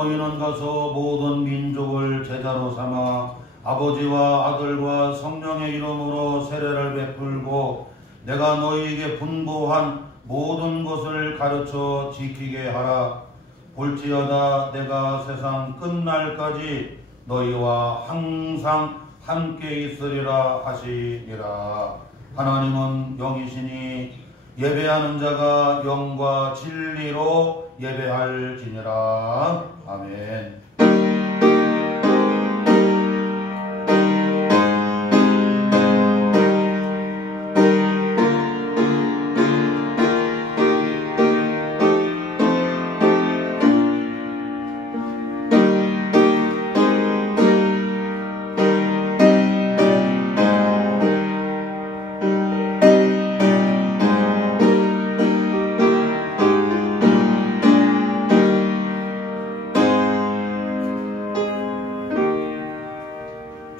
너희는 가서 모든 민족을 제자로 삼아 아버지와 아들과 성령의 이름으로 세례를 베풀고 내가 너희에게 분부한 모든 것을 가르쳐 지키게 하라. 볼지어다 내가 세상 끝날까지 너희와 항상 함께 있으리라 하시니라. 하나님은 영이시니 예배하는 자가 영과 진리로 예배할지니라. 아멘.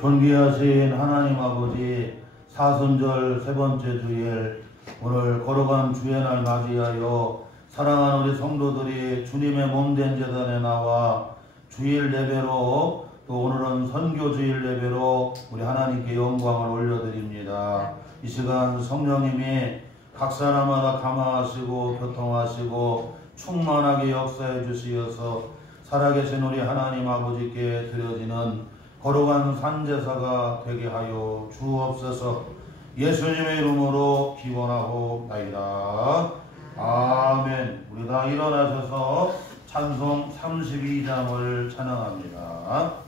존귀하신 하나님 아버지, 사순절 세 번째 주일, 오늘 거룩한 주의 날 맞이하여 사랑하는 우리 성도들이 주님의 몸된 제단에 나와 주일 예배로, 또 오늘은 선교주일 예배로 우리 하나님께 영광을 올려드립니다. 이 시간 성령님이 각 사람마다 감화하시고 교통하시고 충만하게 역사해 주시어서 살아계신 우리 하나님 아버지께 드려지는 거룩한 산제사가 되게 하여 주옵소서. 예수님의 이름으로 기원하옵나이다. 아멘. 우리 다 일어나셔서 찬송 32장을 찬양합니다.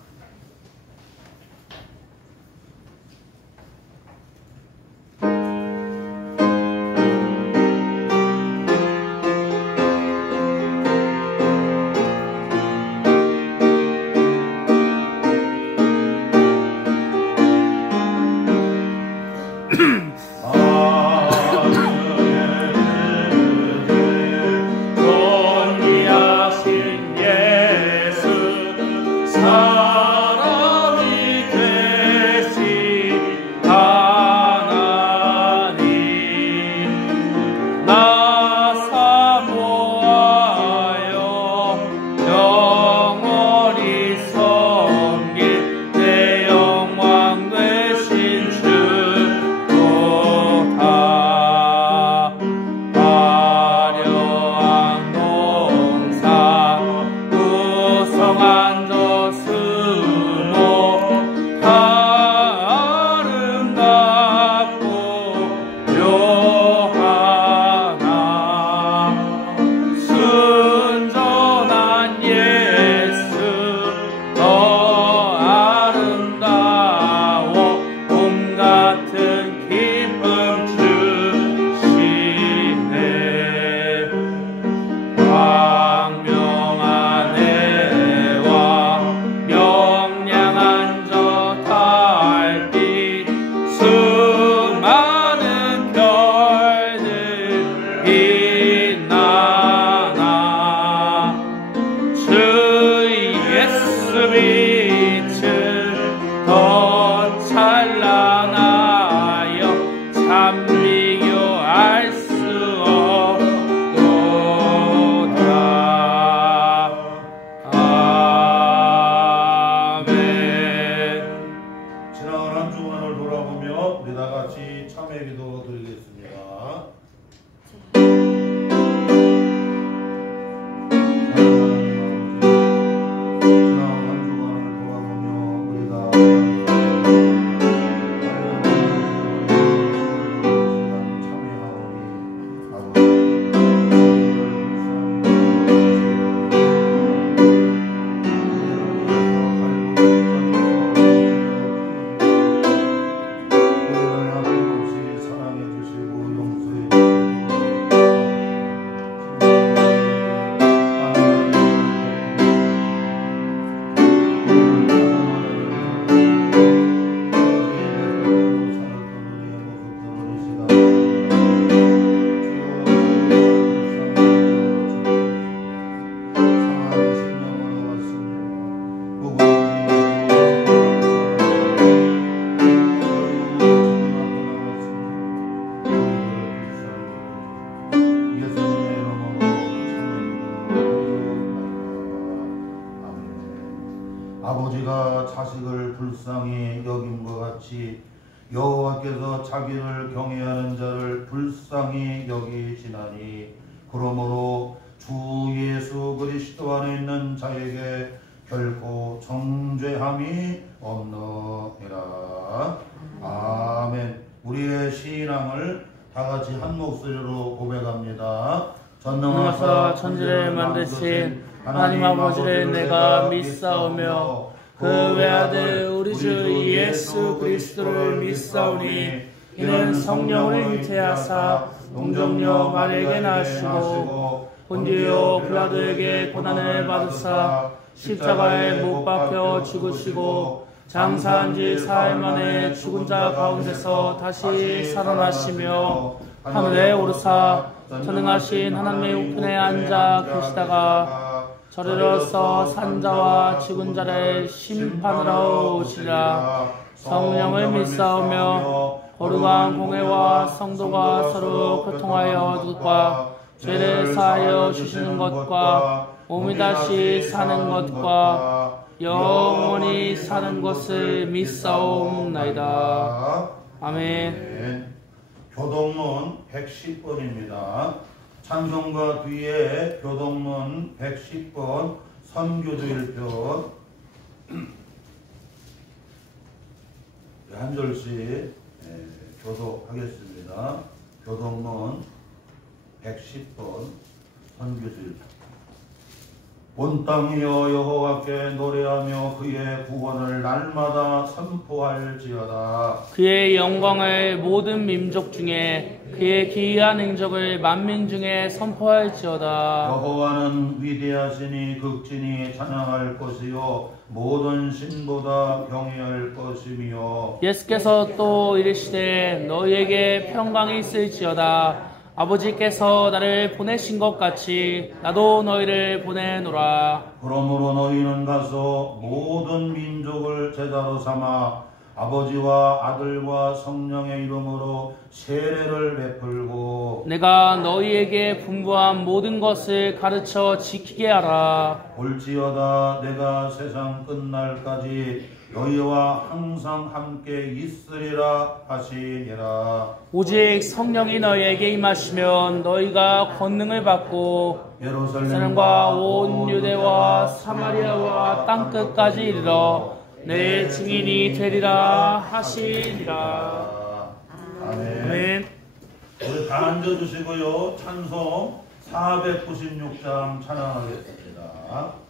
아버지가 자식을 불쌍히 여김과 같이 여호와께서 자기를 경외하는 자를 불쌍히 여기시나니 그러므로 주 예수 그리스도 안에 있는 자에게 결코 정죄함이 없느니라. 아멘. 우리의 신앙을 다 같이 한 목소리로 고백합니다. 전능하사 천지를 만드신 하나님 아버지를 내가 믿사오며 그 외아들 우리 주 예수 그리스도를 믿사오니 이는 성령을 잉태하사 동정녀 마리아에게 나시고 본디오 빌라도에게 고난을 받으사 십자가에 못 박혀 죽으시고 장사한 지 사흘 만에 죽은 자 가운데서 다시 살아나시며 하늘에 오르사 전능하신 하나님의 우편에 앉아 계시다가 저리로서 산자와 죽은 자를 심판하러 오시라. 성령을 믿사오며 거룩한 공회와 성도가 서로 교통하여 누가 죄를 사하여 주시는 것과 몸이 다시 사는 것과 영원히 사는 것을 믿사옵나이다. 아멘. 교동문 110번입니다. 찬송가 뒤에 교동문 110번 선교도 1편 한 절씩 교독하겠습니다. 교동문 110번 선교도 1편. 온 땅이여 여호와께 노래하며 그의 구원을 날마다 선포할지어다. 그의 영광을 모든 민족 중에 그의 기이한 행적을 만민 중에 선포할지어다. 여호와는 위대하시니 극진히 찬양할 것이요 모든 신보다 경외할 것이며 예수께서 또 이르시되 너희에게 평강이 있을지어다. 아버지께서 나를 보내신 것 같이 나도 너희를 보내노라. 그러므로 너희는 가서 모든 민족을 제자로 삼아 아버지와 아들과 성령의 이름으로 세례를 베풀고 내가 너희에게 분부한 모든 것을 가르쳐 지키게 하라. 올지어다 내가 세상 끝날까지 너희와 항상 함께 있으리라 하시니라. 오직 성령이 너희에게 임하시면 너희가 권능을 받고 예루살렘과 온 유대와 사마리아와 땅끝까지 이르러 내 증인이 되리라 하시니라. 아멘. 우리 다 앉아주시고요. 찬송 496장 찬양하겠습니다.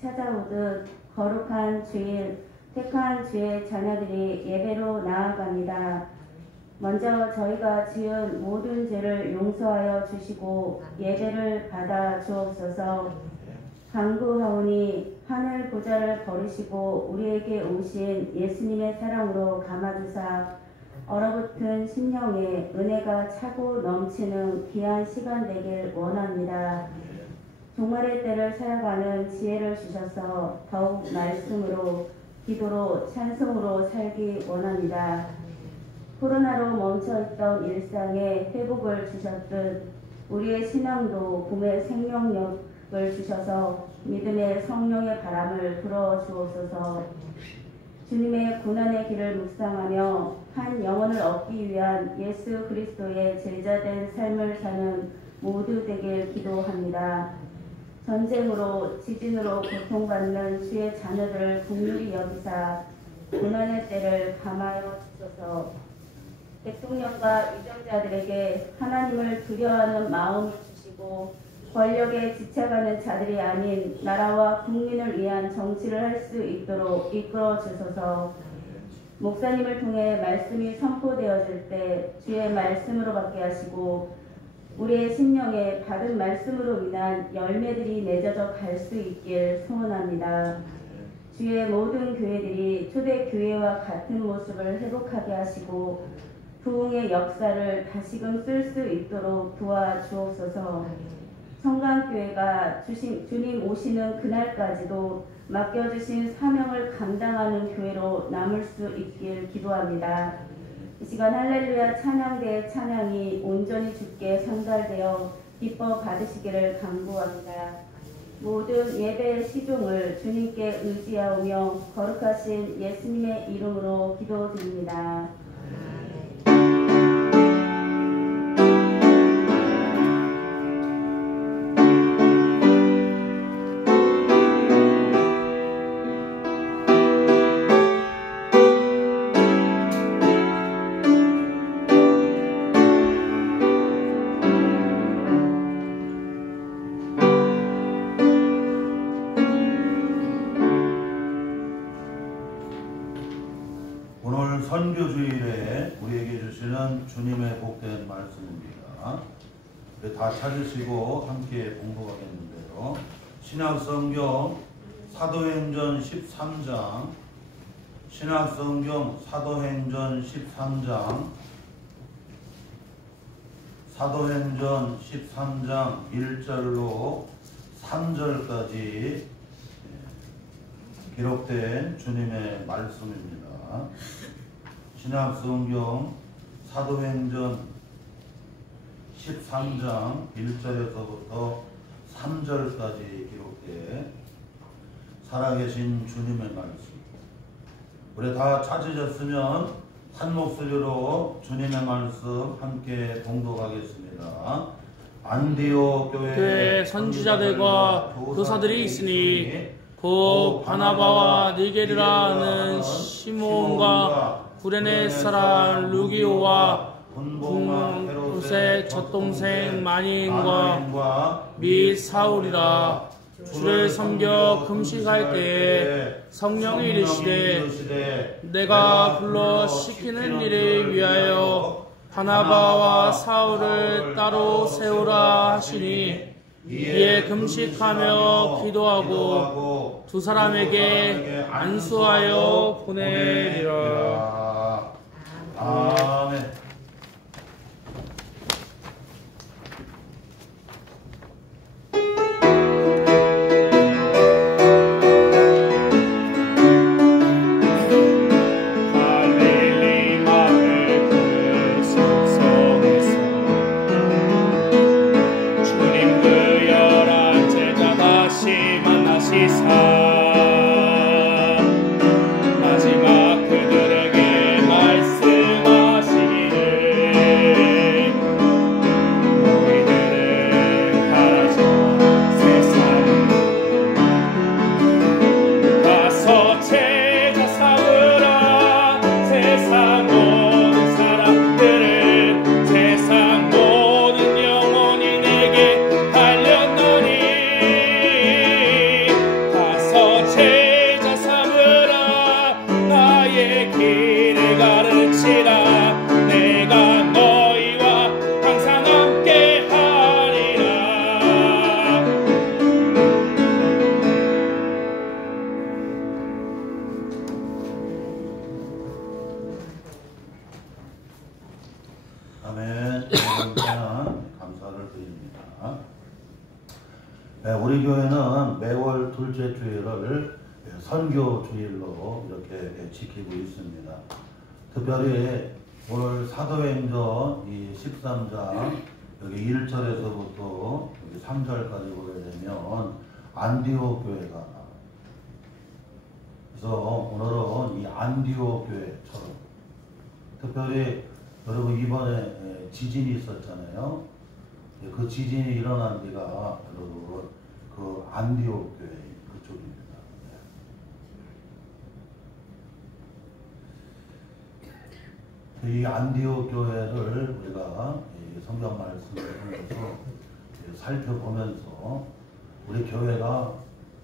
찾아오듯 거룩한 주일, 택한 주의 자녀들이 예배로 나아갑니다. 먼저 저희가 지은 모든 죄를 용서하여 주시고 예배를 받아 주옵소서. 간구하오니 하늘 보좌를 버리시고 우리에게 오신 예수님의 사랑으로 감아주사 얼어붙은 심령에 은혜가 차고 넘치는 귀한 시간 되길 원합니다. 종말의 때를 살아가는 지혜를 주셔서 더욱 말씀으로, 기도로, 찬송으로 살기 원합니다. 코로나로 멈춰있던 일상에 회복을 주셨듯 우리의 신앙도 봄의 생명력을 주셔서 믿음의 성령의 바람을 불어 주옵소서. 주님의 고난의 길을 묵상하며 한 영혼을 얻기 위한 예수 그리스도의 제자된 삶을 사는 모두 되길 기도합니다. 전쟁으로 지진으로 고통받는 주의 자녀들을 긍휼히 여기사 고난의 때를 감하여 주소서. 대통령과 위정자들에게 하나님을 두려워하는 마음을 주시고 권력에 지쳐가는 자들이 아닌 나라와 국민을 위한 정치를 할 수 있도록 이끌어 주소서. 목사님을 통해 말씀이 선포되어질 때 주의 말씀으로 받게 하시고 우리의 심령에 받은 말씀으로 인한 열매들이 맺어져 갈 수 있길 소원합니다. 주의 모든 교회들이 초대교회와 같은 모습을 회복하게 하시고 부흥의 역사를 다시금 쓸 수 있도록 도와주옵소서. 성강교회가 주님 오시는 그날까지도 맡겨주신 사명을 감당하는 교회로 남을 수 있길 기도합니다. 이 시간 할렐루야 찬양대의 찬양이 온전히 주께 상달되어 기뻐 받으시기를 간구합니다. 모든 예배의 시종을 주님께 의지하오며 거룩하신 예수님의 이름으로 기도드립니다. 오늘 선교주일에 우리에게 주시는 주님의 복된 말씀입니다. 다 찾으시고 함께 공부하겠는데요. 신약성경 사도행전 13장, 신약성경 사도행전 13장, 사도행전 13장 1절로 3절까지 기록된 주님의 말씀입니다. 신약성경 사도행전 13장 1절에서부터 3절까지 기록된 살아계신 주님의 말씀. 우리 다 찾으셨으면 한 목소리로 주님의 말씀 함께 봉독하겠습니다. 안디옥 교회 선지자들과 교사들이 있으니 곧 바나바와 니게르라는 시몬과 구레네 사람 루기오와 분봉의 젖동생 마니인과 및 사울이라. 주를 섬겨 금식할 때에 성령이 이르시되 내가 불러 시키는 일을 위하여 바나바와 사울을 따로 세우라 하시니 이에 금식하며 기도하고 두 사람에게 안수하여 보내리라. 아멘. 마지막 그들에게 말씀하시 아멘. 감사를 드립니다. 네, 우리 교회는 매월 둘째 주일을 선교 주일로 이렇게 지키고 있습니다. 특별히 오늘 사도행전 이 13장 여기 1절에서부터 여기 3절까지 보게 되면 안디옥 교회가 나와요. 그래서 오늘은 이 안디옥 교회처럼 특별히 여러분 이번에 지진이 있었잖아요. 그 지진이 일어난 데가 여러분 그 안디옥 교회 그쪽입니다. 이 안디옥 교회를 우리가 성경 말씀을 통해서 살펴보면서 우리 교회가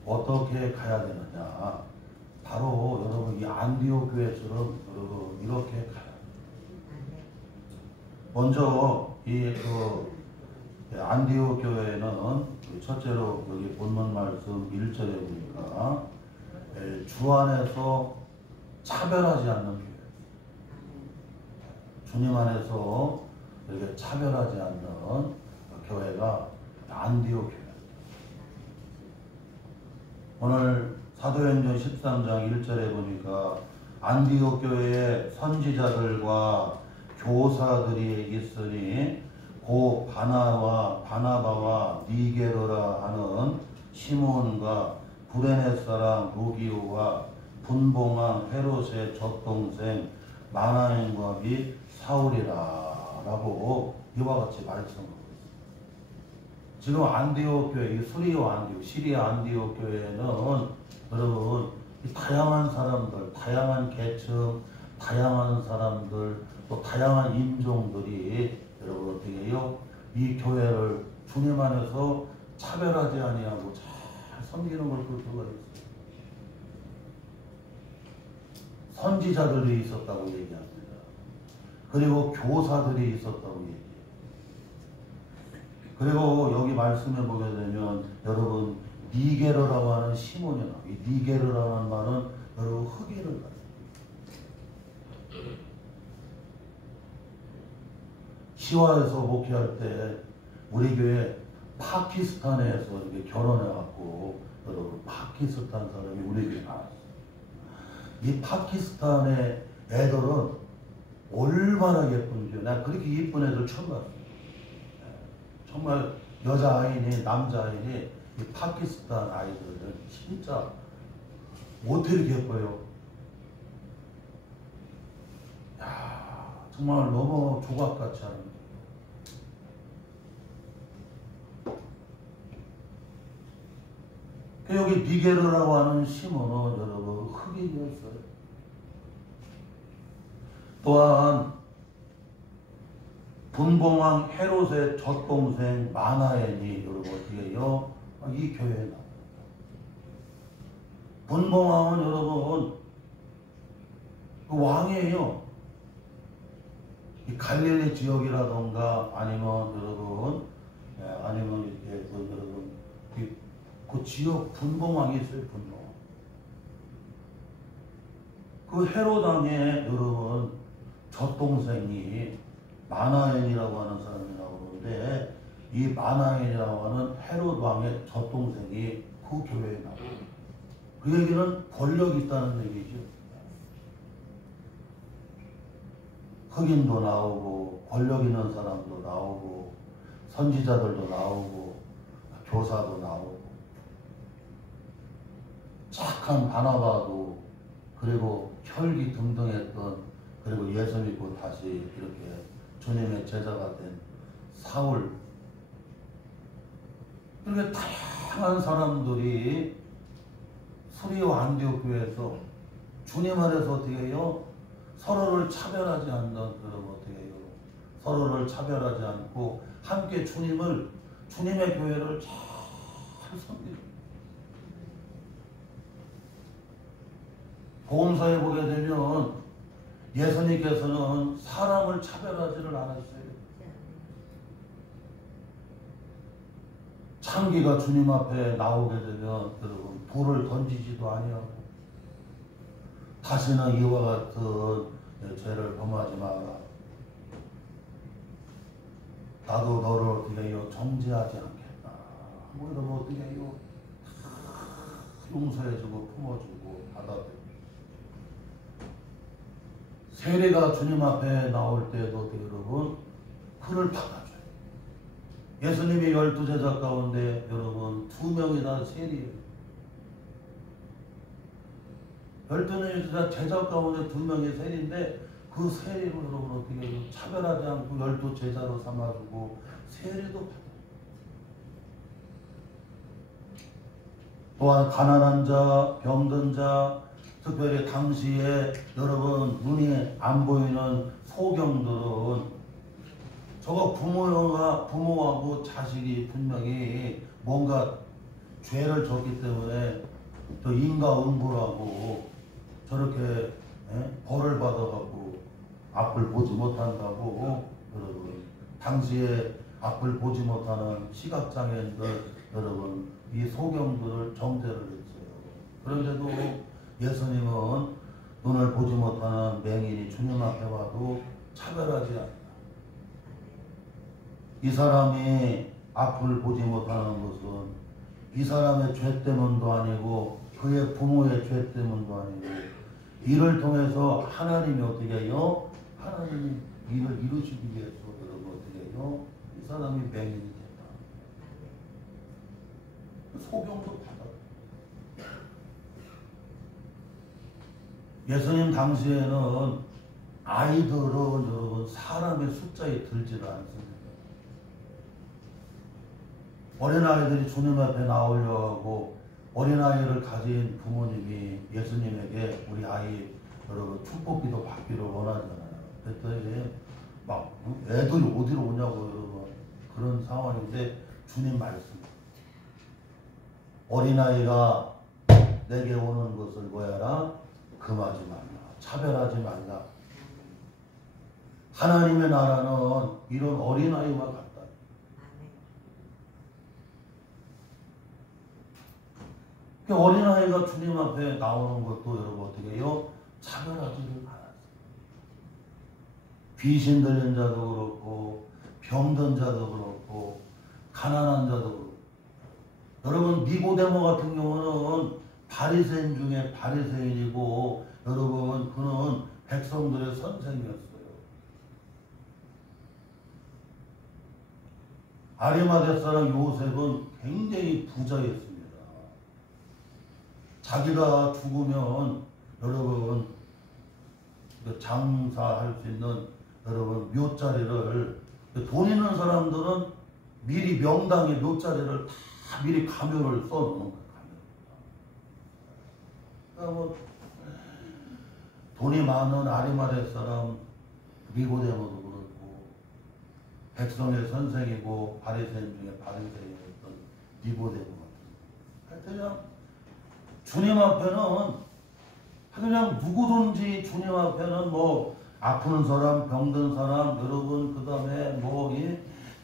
어떻게 가야 되느냐. 바로 여러분 이 안디옥 교회처럼 여러분 이렇게 가야 돼요. 먼저 이 안디옥 교회는 첫째로 여기 본문 말씀 1절에 보니까 주 안에서 차별하지 않는 교회. 주님 안에서 이렇게 차별하지 않는 교회가 안디옥 교회. 오늘 사도행전 13장 1절에 보니까 안디옥 교회에 선지자들과 교사들이 있으니 고 바나바와 니게르라 하는 시몬과 구레네 사람 루기오와 분봉왕 헤롯의 젖동생 마나엔과 및 사울이라 라고 이와 같이 말씀하고 있습니다. 지금 안디옥 교회, 시리아 안디옥 교회는 여러분 다양한 사람들, 다양한 계층, 다양한 사람들, 또 다양한 인종들이 여러분 어떻게 해요? 이 교회를 주님 안에서 차별하지 아니하고 잘 섬기는 걸 볼 수가 있어요. 선지자들이 있었다고 얘기합니다. 그리고 교사들이 있었다고 얘기해요. 그리고 여기 말씀해 보게 되면 여러분 니게르라고 하는 시몬이 나와요. 이 니게르라고 하는 말은 여러분 흑인을 가요. 시와에서 목회할 때 우리 교회 파키스탄에서 이렇게 결혼해갖고 여러분 파키스탄 사람이 우리 교회에 나왔어요. 이 파키스탄의 애들은 얼마나 예쁜지 나 그렇게 예쁜 애들 처음 봤어요. 정말 여자아이니 남자아이니 이 파키스탄 아이들은 진짜 어떻게 이렇게 예뻐요? 야, 정말 너무 조각같이 하는 거예요. 여기 니게르라고 하는 시몬은 여러분 흑인이었어요. 또한 분봉왕 헤롯의 젖동생 마나엔이 여러분 어떻게 해요? 이 교회에 나옵니다. 분봉왕은 여러분 그 왕이에요. 이 갈릴리 지역이라던가 아니면 여러분 아니면 이렇게 여러분 그 지역 분봉왕이 있어요. 분봉왕. 그 헤롯 왕의 여러분 젖동생이 마나엔이라고 하는 사람이 나오는데 이 마나엔이라고 하는 헤롯 왕의 젖동생이 그 교회에 나와요. 그 얘기는 권력이 있다는 얘기죠. 흑인도 나오고 권력 있는 사람도 나오고 선지자들도 나오고 교사도 나오고 착한 바나바도 그리고 혈기 등등했던 그리고 예수 믿고 다시 이렇게 주님의 제자가 된 사울 이렇게 다양한 사람들이 수리와 안디옥 교회에서 주님 안에서 어떻게 해요? 서로를 차별하지 않는 그런 어떻게 해요? 서로를 차별하지 않고 함께 주님의 교회를 잘 섬기는 복음서에 보게 되면 예수님께서는 사람을 차별하지를 않았어요. 창기가 주님 앞에 나오게 되면 여러분 돌을 던지지도 아니하고 다시는 이와 같은 죄를 범하지 마라. 나도 너를 어떻게 해요? 정죄하지 않겠다. 뭐 이러면 어떻게 해요? 용서해주고 품어주고 받아들이고. 세례가 주님 앞에 나올 때도 어떻게 여러분? 그를 받아줘요. 예수님이 12제자 가운데 여러분 2명이 다 세리예요. 12제자 가운데 2명이 세리인데 그 세리로 여러분 어떻게 해요? 차별하지 않고 12제자로 삼아주고 세리도 받아요. 또한 가난한 자, 병든 자, 특별히 당시에 여러분 눈이 안 보이는 소경들은 저거 부모하고 자식이 분명히 뭔가 죄를 졌기 때문에 또 인과응보라고 저렇게 벌을 받아가고 앞을 보지 못한다고 여러분 당시에 앞을 보지 못하는 시각장애인들 여러분 이 소경들을 정죄를 했어요. 그런데도 예수님은 눈을 보지 못하는 맹인이 주님 앞에 와도 차별하지 않는다. 이 사람이 앞을 보지 못하는 것은 이 사람의 죄 때문도 아니고 그의 부모의 죄 때문도 아니고 이를 통해서 하나님이 어떻게 해요? 하나님이 이를 이루시기 위해서 여러분 어떻게 해요? 이 사람이 맹인이 됐다. 소경도 받아. 예수님 당시에는 아이들은 여러분 사람의 숫자에 들지를 않습니다. 어린아이들이 주님 앞에 나오려고 하고 어린아이를 가진 부모님이 예수님에게 우리 아이 여러분 축복기도 받기를 원하잖아요. 그랬더니 막 애들이 어디로 오냐고 여러분 그런 상황인데 주님 말씀 어린아이가 내게 오는 것을 뭐야라 금하지 말라 차별하지 말라. 하나님의 나라는 이런 어린아이와 같다. 어린아이가 주님 앞에 나오는 것도 여러분 어떻게 해요? 차별하지를 않았어요. 귀신 들린 자도 그렇고 병든 자도 그렇고 가난한 자도 그렇고 여러분 니고데모 같은 경우는 바리새인 중에 바리새인이고 여러분 그는 백성들의 선생이었어요. 아리마대 사람 요셉은 굉장히 부자였습니다. 자기가 죽으면 여러분 장사할 수 있는 여러분 묘자리를 돈 있는 사람들은 미리 명당에 묘자리를 다 미리 가면을 써놓는 거예요. 그러니까 돈이 많은 아리마대 사람 니고데모도 그렇고 백성의 선생이고 바리새인 중에 바리새인이었던 니고데모 같은 그냥 주님 앞에는 그냥 누구든지 주님 앞에는 뭐 아픈 사람, 병든 사람, 여러분 그 다음에 뭐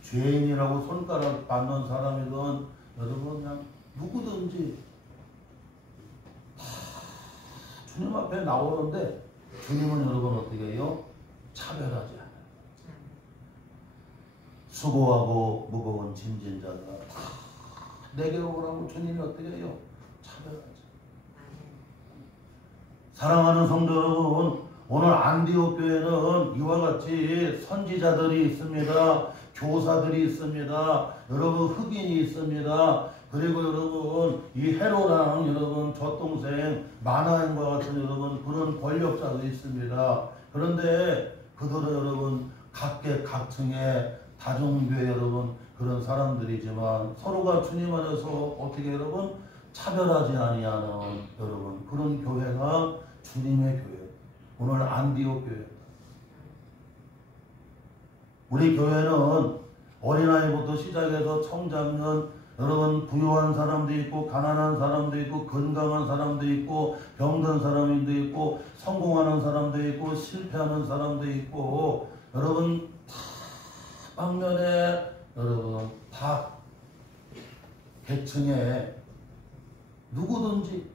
죄인이라고 손가락 받는 사람이든 여러분 그냥 누구든지 다 주님 앞에 나오는데 주님은 여러분 어떻게 해요? 차별하지 않아요. 수고하고 무거운 짐진 자가 다 내게 오라고 주님이 어떻게 해요? 차별하지. 사랑하는 성도 여러분, 오늘 안디옥 교회는 이와 같이 선지자들이 있습니다. 교사들이 있습니다. 여러분 흑인이 있습니다. 그리고 여러분 이 헤로랑 여러분 젖동생 마나임과 같은 여러분 그런 권력자도 있습니다. 그런데 그들은 여러분 각계각층의 다중교회 여러분 그런 사람들이지만 서로가 주님 안에서 어떻게 여러분 차별하지 아니하는 여러분 그런 교회가 주님의 교회. 오늘 안디옥 교회. 우리 교회는 어린아이부터 시작해서 청장년 여러분 부유한 사람도 있고 가난한 사람도 있고 건강한 사람도 있고 병든 사람도 있고 성공하는 사람도 있고 실패하는 사람도 있고 여러분 다 방면에 여러분 다 계층에 누구든지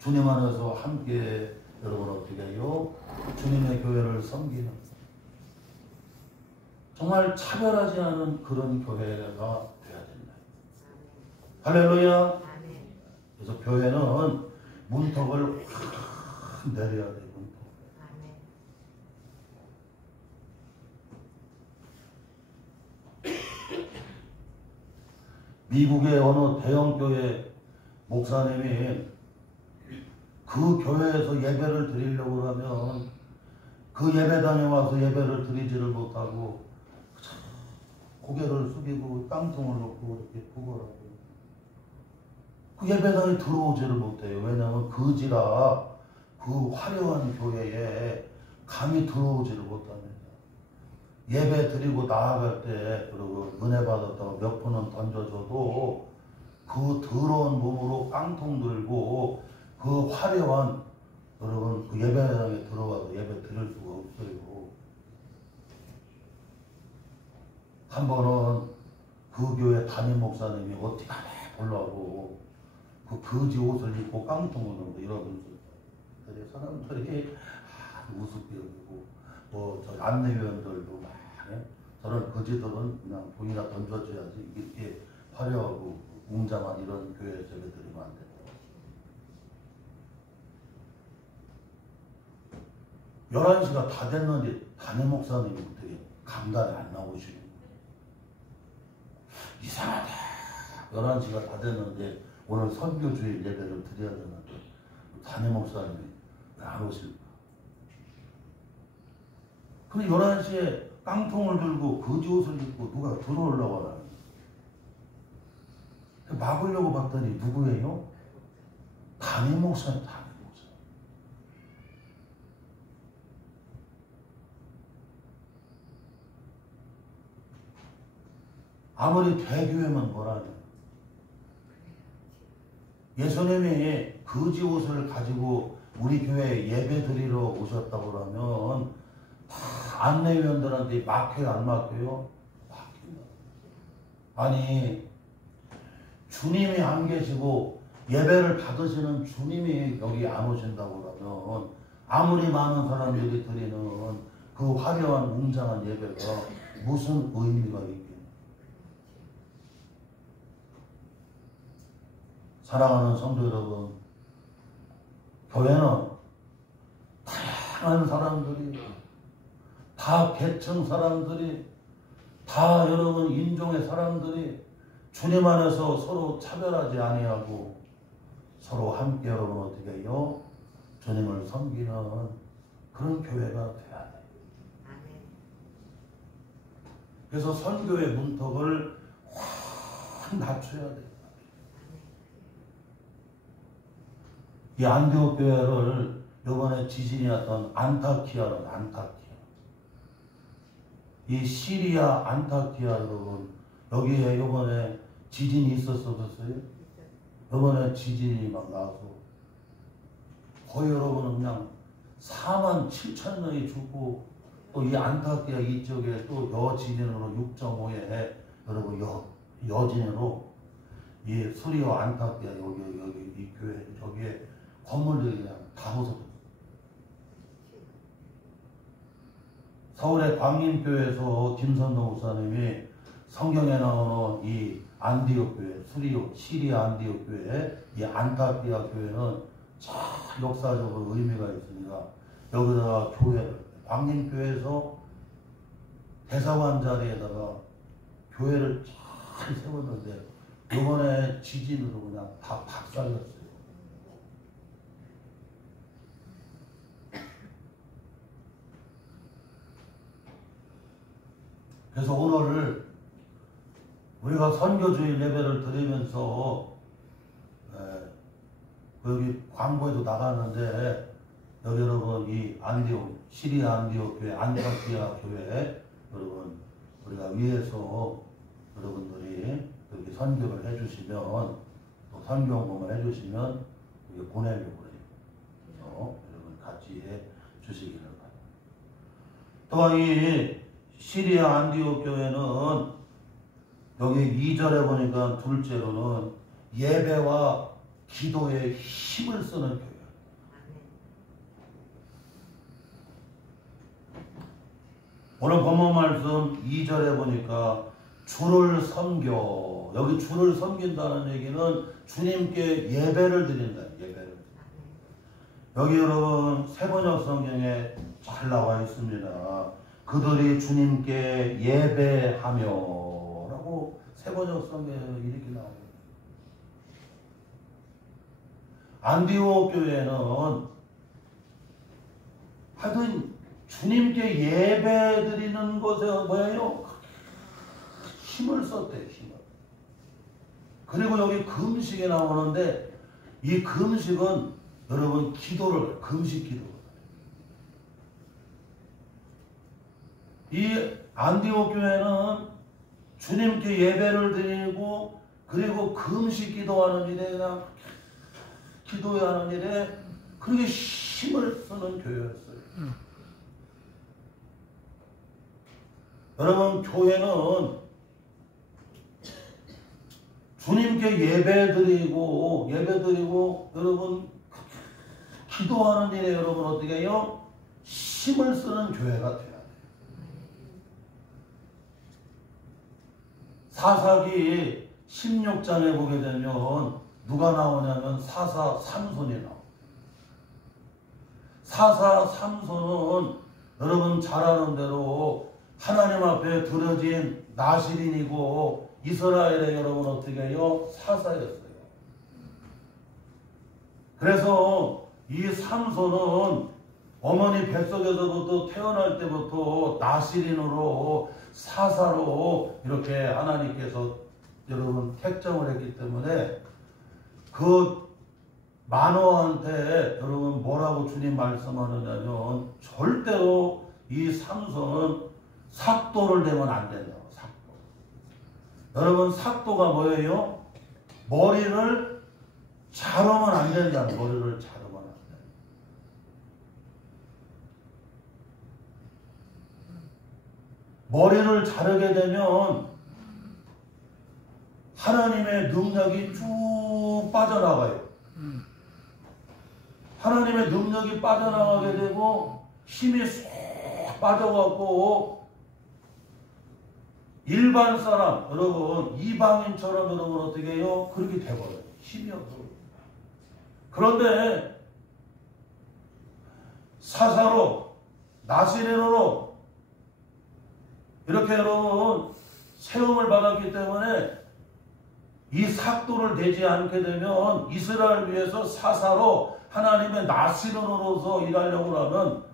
주님 안에서 함께 여러분 어떻게 해요? 주님의 교회를 섬기는 정말 차별하지 않은 그런 교회가 돼야 된다. 할렐루야. 그래서 교회는 문턱을 확 내려야 돼. 문턱. 미국의 어느 대형 교회 목사님이 그 교회에서 예배를 드리려고 하면 그 예배당에 와서 예배를 드리지를 못하고 고개를 숙이고 깡통을 놓고 이렇게 구걸하고 그 예배당에 들어오지를 못해요. 왜냐하면 그지라 그 화려한 교회에 감히 들어오지를 못합니다. 예배 드리고 나아갈 때 그리고 은혜 받았다고 몇 푼은 던져줘도 그 더러운 몸으로 깡통 들고 그 화려한 여러분 그 예배당에 들어가서 예배 드릴 수가 없어요. 한 번은 그 교회 담임 목사님이 어떻게 하나 보려고 그 거지 옷을 입고 깡통을 넣고 이러면서 사람들이 우습게 여기고 뭐 저 안내위원들도 막 저런 거지들은 그냥 돈이나 던져줘야지 이렇게 화려하고 웅장한 이런 교회에서 예배 드리면 안 된다. 11시가 다 됐는데 담임 목사님이 어떻게 강단에 안 나오시고 이상하다. 11시가 다 됐는데 오늘 선교주일 예배를 드려야 되는데 담임 목사님이 왜 안 오실까? 근데 11시에 깡통을 들고 거지 옷을 입고 누가 들어오려고 하는 거예요. 막으려고 봤더니 누구예요? 담임 목사님, 담임 목사. 아무리 대교회면 뭐라냐. 예수님이 거지 옷을 가지고 우리 교회에 예배 드리러 오셨다고 그러면 다 안내위원들한테 막혀요, 안 막혀요? 막혀요. 아니 주님이 안 계시고 예배를 받으시는 주님이 여기 안 오신다고 그러면 아무리 많은 사람들이 드리는 그 화려한 웅장한 예배가 무슨 의미가 있겠냐. 사랑하는 성도 여러분, 교회는 다양한 사람들이 다 계층 사람들이 다 여러분 인종의 사람들이 주님 안에서 서로 차별하지 아니하고 서로 함께 여러분 어떻게 해요? 주님을 섬기는 그런 교회가 돼야 돼요. 그래서 선교의 문턱을 확 낮춰야 돼요. 이 안디옥 교회를 이번에 지진이 왔던 안타키아로 안타키아. 이 시리아 안타키아 여러분 여기에 이번에 지진이 있었어요? 이번에 지진이 막 나서 거의 여러분은 그냥 47,000명이 죽고 또 이 안타키아 이쪽에 또 여지진으로 6.5에 여러분 여진으로 이 수리와 안타키아 여기 이 교회 저기에 건물들이 그냥 다 부서졌어요. 서울의 광림교회에서 김선동 목사님이 성경에 나오는 이 안디옥 교회, 시리아 안디옥 교회, 이 안타키아 교회는 참 역사적으로 의미가 있으니까 여기다가 교회를 광림교회에서 대사관 자리에다가 교회를 잘 세웠는데 이번에 지진으로 그냥 다 박살났어요. 그래서 오늘 우리가 선교주일 예배를 드리면서 여기 광고에도 나가는데 여기 여러분 이 안디옥 시리아 안디옥 교회 안타키아 교회 여러분 우리가 위에서 여러분들이 여기 선교를 해주시면 또 선교 헌금을 해주시면 여기 보내려고 그래요. 그래서 여러분 같이 해주시기를 바랍니다. 또 이 시리아 안디옥 교회는 여기 2절에 보니까 둘째로는 예배와 기도에 힘을 쓰는 교회예요. 오늘 본문 말씀 2절에 보니까 주를 섬겨. 여기 주를 섬긴다는 얘기는 주님께 예배를 드린다. 예배를. 여기 여러분 세번역 성경에 잘 나와 있습니다. 그들이 주님께 예배하며 라고 세번역 성경에 이렇게 나옵니다. 안디옥 교회는 하여튼 주님께 예배 드리는 것에 뭐예요? 힘을 썼대요. 힘을. 그리고 여기 금식에 나오는데 이 금식은 여러분 기도를 금식 기도. 이 안디옥 교회는 주님께 예배를 드리고 그리고 금식 기도하는 일에 그냥 기도하는 일에 그렇게 힘을 쓰는 교회였어요. 여러분 교회는 주님께 예배드리고 여러분 기도하는 일에 여러분 어떻게 해요? 힘을 쓰는 교회가 돼야 돼요. 사사기 16장에 보게 되면 누가 나오냐면 사사 삼손이 나옵니다. 사사 삼손은 여러분 잘 아는 대로 하나님 앞에 드려진 나실인이고 이스라엘의 여러분 어떻게 해요? 사사였어요. 그래서 이 삼손은 어머니 뱃속에서부터 태어날 때부터 나실인으로 사사로 이렇게 하나님께서 여러분 택정을 했기 때문에 그 마노아한테 여러분 뭐라고 주님 말씀하느냐면 절대로 이 삼손은 삭도를 대면 안 된다고. 삭도. 여러분 삭도가 뭐예요? 머리를 자르면 안 된다. 머리를 자르면 안 된다. 머리를 자르게 되면 하나님의 능력이 쭉 빠져나가요. 하나님의 능력이 빠져나가게 되고 힘이 쏙 빠져갖고 일반 사람 여러분 이방인처럼 여러분 어떻게 해요? 그렇게 돼버려요. 힘이 없어. 그런데 사사로 나시린으로 이렇게 여러분 세움을 받았기 때문에 이 삭도를 대지 않게 되면 이스라엘 위해서 사사로 하나님의 나시린으로서 일하려고 하면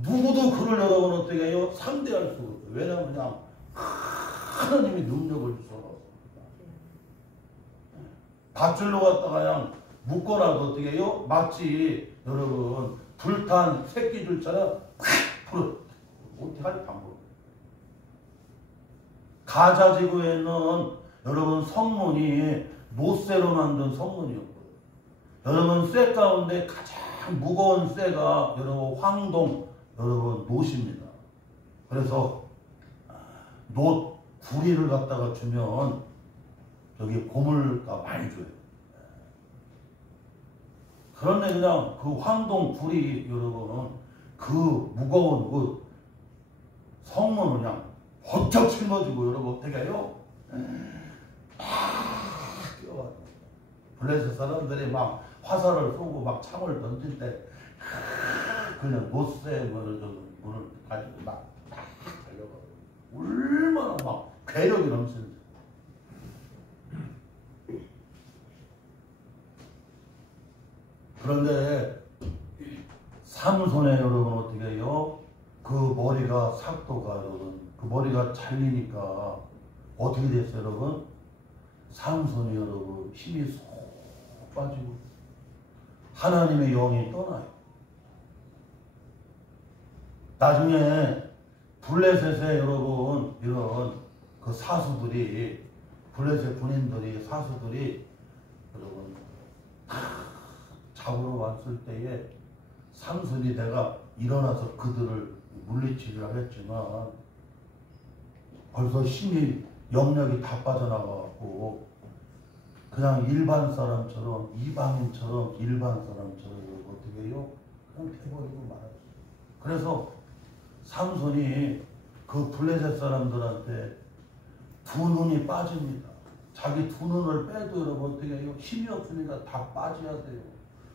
누구도 그를 여러분 어떻게 해요? 상대할 수가 없어요. 왜냐하면 그냥 하나님이 능력을 주셔서 밧줄로 갖다가 그냥 묶어놔도 어떻게 해요? 마치 여러분 불탄 새끼줄처럼 불을 어떻게 할 방법. 가자 지구에 있는 여러분 성문이 노쇠로 만든 성문이었거든요. 여러분 쇠 가운데 가장 무거운 쇠가 여러분 황동 여러분 노십니다. 그래서 노 구리를 갖다가 주면 저기 고물가 많이 줘요. 그런데 그냥 그 황동 구리 여러분은 그 무거운 그 성문을 그냥 번쩍 짊어지고 여러분 어떻게 해요? 블레셋 사람들이 막 화살을 쏘고 막 창을 던질 때 그냥 노쇠 문을 가지고 막 달려가고 얼마나 막 괴력이 넘치는지. 그런데 삼손의 여러분 어떻게 해요? 그 머리가 삭도가 여러분 그 머리가 잘리니까 어떻게 됐어요 여러분? 삼손이 여러분 힘이 쏙 빠지고 하나님의 영이 떠나요. 나중에 블레셋의 여러분 이런 그 사수들이 블레셋 군인들이 사수들이 여러분 잡으러 왔을 때에 삼손이 내가 일어나서 그들을 물리치려 하겠지만 벌써 힘이 영력이 다 빠져나가고 그냥 일반 사람처럼 이방인처럼 일반 사람처럼 어떻게 해요? 그냥 돼버리고 말았어요. 그래서 삼손이 그 블레셋 사람들한테 두 눈이 빠집니다. 자기 두 눈을 빼도 여러분 어떻게 해요? 힘이 없으니까 다 빠져야 돼요.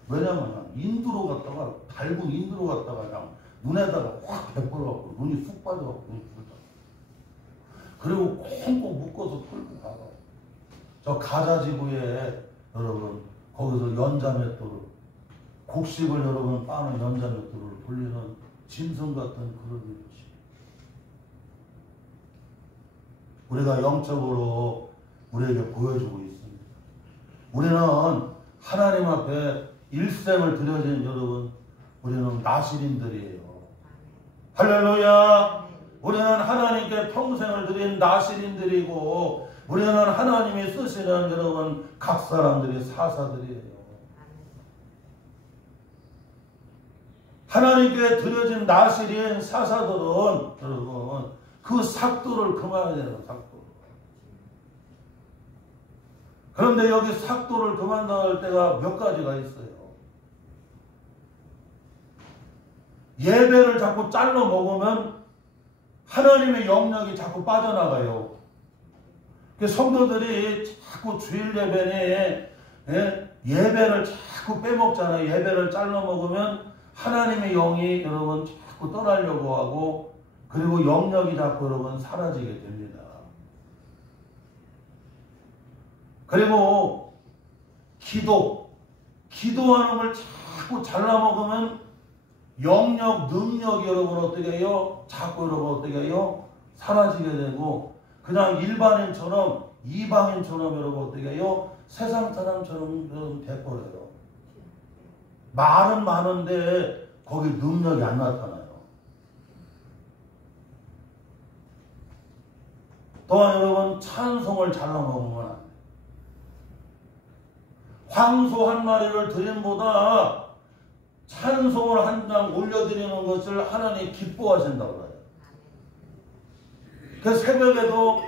왜냐면 인두로 갔다가 달군 인두로 갔다가 그냥 눈에다가 확 베풀어갖고 눈이 쑥 빠져갖고 눈이 불다. 그리고 콩콩 묶어서 끌고 가가. 저 가자 지구에 여러분 거기서 연자맷돌을 곡식을 여러분 빠는 연자맷돌을 돌리는 짐승 같은 그런 것이. 우리가 영적으로 우리에게 보여주고 있습니다. 우리는 하나님 앞에 일생을 드려진 여러분, 우리는 나실인들이에요. 할렐루야! 우리는 하나님께 평생을 드린 나실인들이고, 우리는 하나님이 쓰시는 여러분 각 사람들이 사사들이에요. 하나님께 드려진 나실인 사사들은 여러분 그 삭도를 금해야 돼요. 삭도. 그런데 여기 삭도를 그만둬야 때가 몇 가지가 있어요. 예배를 자꾸 잘라 먹으면 하나님의 영역이 자꾸 빠져나가요. 성도들이 자꾸 주일 예배에 예배를 자꾸 빼먹잖아요. 예배를 잘라 먹으면 하나님의 영이 여러분 자꾸 떠나려고 하고, 그리고 영역이 자꾸 여러분 사라지게 됩니다. 그리고 기도하는 걸 자꾸 잘라 먹으면 영역, 능력이 여러분 어떻게 해요? 자꾸 여러분 어떻게 해요? 사라지게 되고, 그냥 일반인처럼, 이방인처럼 여러분 어떻게 해요? 세상 사람처럼 돼버려요. 말은 많은데 거기 능력이 안 나타나요. 또한 여러분 찬송을 잘라 먹으면 안 돼요. 황소 한 마리를 드림보다 찬송을 한 장 올려드리는 것을 하나님이 기뻐하신다고 해요. 그 새벽에도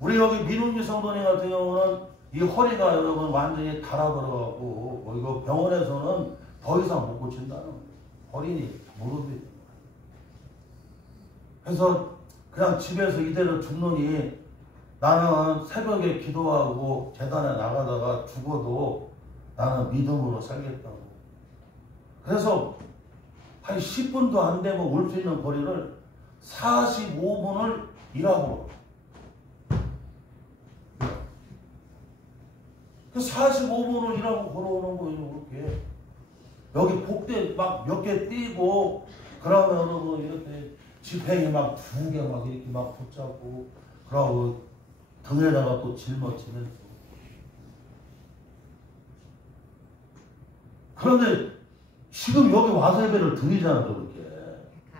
우리 여기 민웅기 성도님 같은 경우는 이 허리가 여러분 완전히 달아버려갖고 이거 병원에서는 더 이상 못 고친다는 거예요. 허리니 무릎이. 그래서 그냥 집에서 이대로 죽느니 나는 새벽에 기도하고 재단에 나가다가 죽어도 나는 믿음으로 살겠다고. 그래서 한 10분도 안 되면 올 수 있는 거리를 45분을 일하고, 그 45분을 일하고 걸어오는 거예요. 그렇게 여기 복대 막 몇 개 띄고, 그러면 이렇게 지팽이 막 2개 막 이렇게 막 붙잡고, 그러고 등에다가 또 짊어지면서. 그런데 지금 여기 와서 예배를 드리잖아, 그렇게.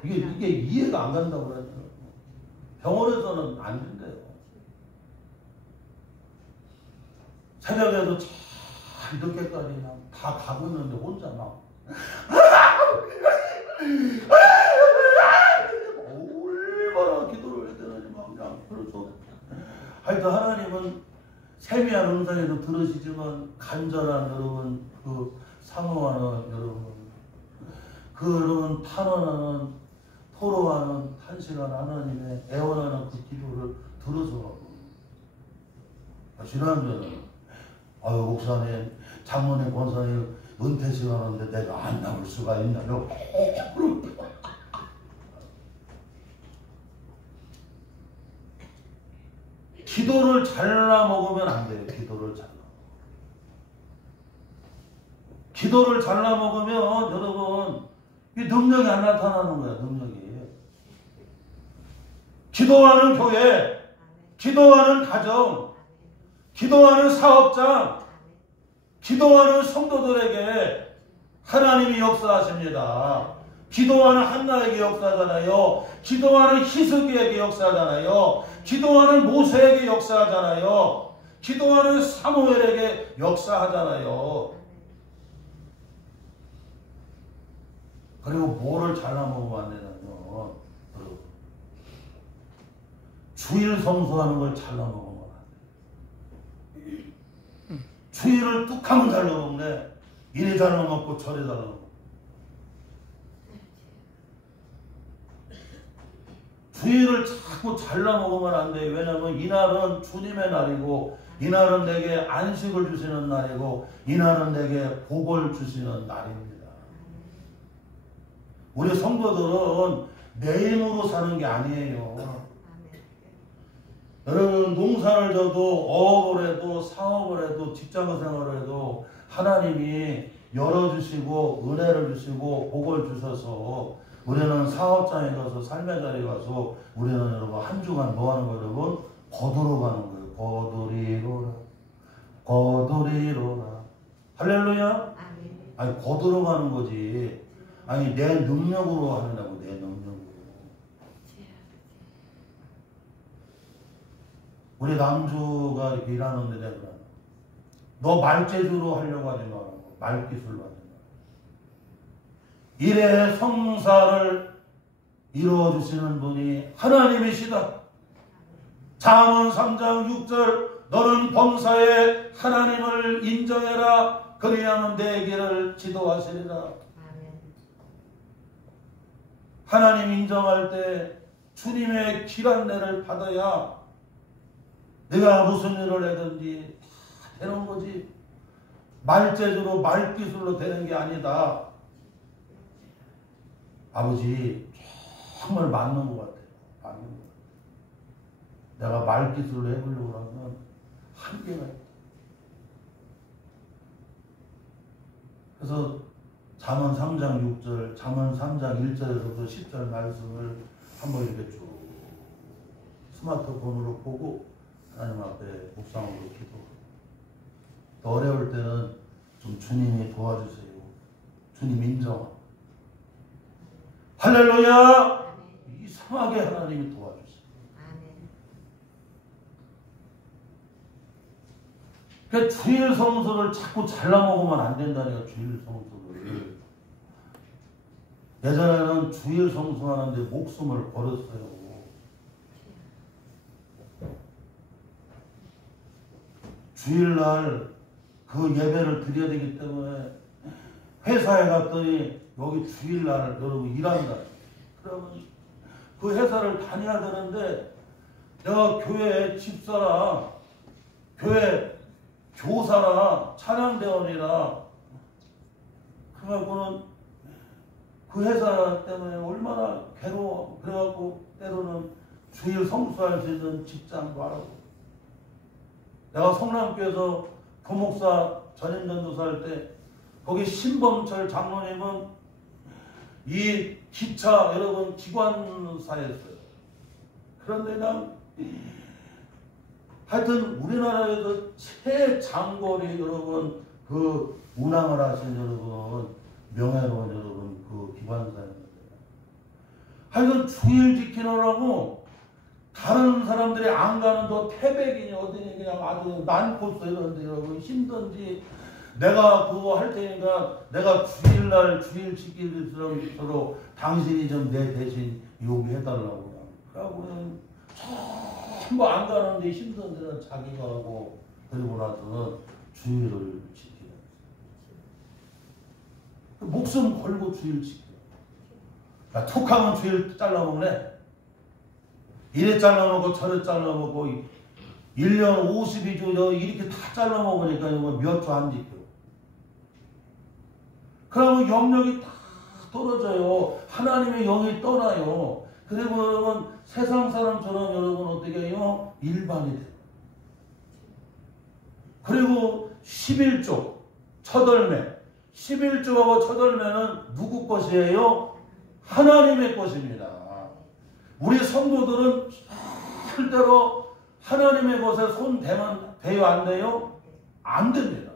이게 이해가 안 간다고 그러잖아요. 병원에서는 안 된대요. 새벽에도 참 늦게까지 다 가고 있는데 혼자 막 얼마나 기도를 해야 되는지 막 그냥 그렇죠. 하여튼 하나님은 세미한 음성에도 들으시지만 간절한 여러분 그 사모하는 여러분 그 여러분 탄원하는 토로하는 탄식한 하나님의 애원하는 그 기도를 들어서 지난주에는 아유 목사님 장모님 권사님 은퇴식 하는데 내가 안 나올 수가 있냐며 기도를 잘라 먹으면 안 돼요. 기도를 잘라 먹으면 여러분 이 능력이 안 나타나는 거야. 능력이. 기도하는 교회, 기도하는 가정, 기도하는 사업장, 기도하는 성도들에게 하나님이 역사하십니다. 기도하는 한나에게 역사하잖아요. 기도하는 희석이에게 역사하잖아요. 기도하는 모세에게 역사하잖아요. 기도하는 사무엘에게 역사하잖아요. 그리고 뭐를 잘라 먹으면 안 되냐면 주일 성수하는 걸 잘라 먹으면 안 돼. 주일을 뚝 하면 잘라 먹네. 이리 잘라 먹고 저리 잘라 먹고. 주일을 자꾸 잘라 먹으면 안 돼. 왜냐하면 이날은 주님의 날이고, 이날은 내게 안식을 주시는 날이고, 이날은 내게 복을 주시는 날입니다. 우리 성도들은 내 힘으로 사는 게 아니에요. 여러분, 농사를 져도 어업을 해도 사업을 해도 직장 생활을 해도 하나님이 열어주시고 은혜를 주시고 복을 주셔서 우리는 사업장에 가서 삶의 자리에 가서 우리는 여러분 한 주간 뭐 하는 거예요? 여러분 거두러 가는 거예요. 거두리로라 거두리로라 할렐루야. 아니 거두러 가는 거지. 아니 내 능력으로 하느냐고. 내 능력으로. 우리 남주가 이렇게 일하는데 내가 너 말재주로 하려고 하지 말고 말기술로 하지 말고 일의 성사를 이루어주시는 분이 하나님이시다. 잠언 3장 6절 너는 범사에 하나님을 인정해라. 그리하면 내 길을 지도하시리라. 하나님 인정할 때 주님의 길 안내를 받아야 내가 무슨 일을 하든지 다 되는 거지. 말재주로 말기술로 되는 게 아니다. 아버지 정말 맞는 것 같아요. 맞는 것 같아요. 내가 말기술로 해보려고 하면 한계가 있다. 그래서 잠언 3장 6절, 잠언 3장 1절에서부터 10절 말씀을 한번 이렇게 쭉 스마트폰으로 보고 하나님 앞에 묵상으로 기도하고 또 어려울 때는 좀 주님이 도와주세요. 주님 인정. 할렐루야. 이상하게 하나님이 도와주세요. 그러니까 주일 성수를 자꾸 잘라 먹으면 안 된다니까. 주일 성수를 예전에는 주일 성수하는데 목숨을 걸었어요. 주일날 그 예배를 드려야 되기 때문에 회사에 갔더니 여기 주일날 여러분 일한다. 그러면 그 회사를 다녀야 되는데 내가 교회 집사라, 교회 교사라, 찬양대원이라 그래갖고는 그 회사 때문에 얼마나 괴로워. 그래갖고 때로는 주일 성수할 수 있는 직장도 하라고. 내가 성남교에서 부목사 전임전도사 할 때 거기 신범철 장로님은 이 기차 여러분 기관사였어요. 그런데 난 하여튼 우리나라에서 최장거리 여러분 그 운항을 하신 여러분 명예로운 여러분 그 기관사였는데 하여튼 주일 지키느라고 다른 사람들이 안 가는 저 태백이니 어디니 그냥 아주 난코스 이런데 여러분 힘든지 내가 그거 할 테니까 내가 주일날 주일 지키도록 당신이 좀 내 대신 요구해달라고. 그러고는 전부 안 가는데 힘든 데는 자기가 하고 그리고 나서는 주일을 지키는 목숨 걸고 주일 지켜. 툭 하면 주일 잘라먹네. 이래 잘라먹고 저래 잘라먹고 1년 52주 이렇게 다 잘라먹으니까 몇 주 안 지켜. 그러면 영역이 다 떨어져요. 하나님의 영이 떠나요. 그리고 여러분 세상 사람처럼 여러분 어떻게 해요? 일반이 돼요. 그리고 11조 첫월매 11조하고 첫월매는 누구 것이에요? 하나님의 것입니다. 우리 성도들은 절대로 하나님의 것에 손 대면 돼요? 안 돼요? 안 됩니다.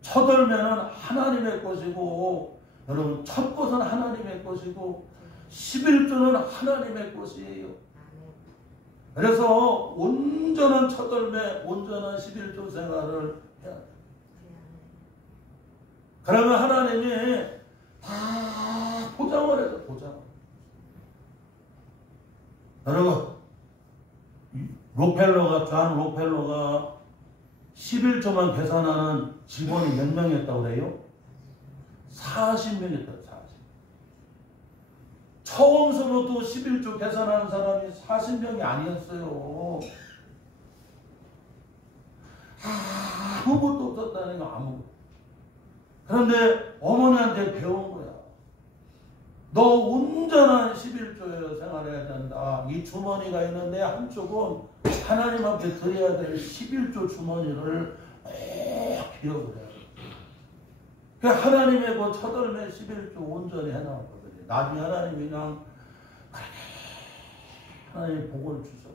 첫월매는 하나님의 것이고 여러분 첫 것은 하나님의 것이고 11조는 하나님의 것이에요. 그래서 온전한 첫월매 온전한 11조 생활을 해야 돼요. 그러면 하나님이 다 포장을 해서 포장. 여러분 록펠러가 짠 록펠러가 11조만 계산하는 직원이 몇 명이었다고 그래요? 40명이었다. 40. 처음서부터 11조 계산하는 사람이 40명이 아니었어요. 아무것도 없었다는 거, 아무것도. 그런데 어머니한테 배운 거야. 너 온전한 11조에 생활해야 된다. 이 주머니가 있는데 한쪽은 하나님 앞에 드려야 될 11조 주머니를 꼭 기억을 해야 돼. 그 하나님의 그 첫월매 11조 온전히 해나왔거든요. 나중에 하나님이 그냥 하나님의 복을 주셔.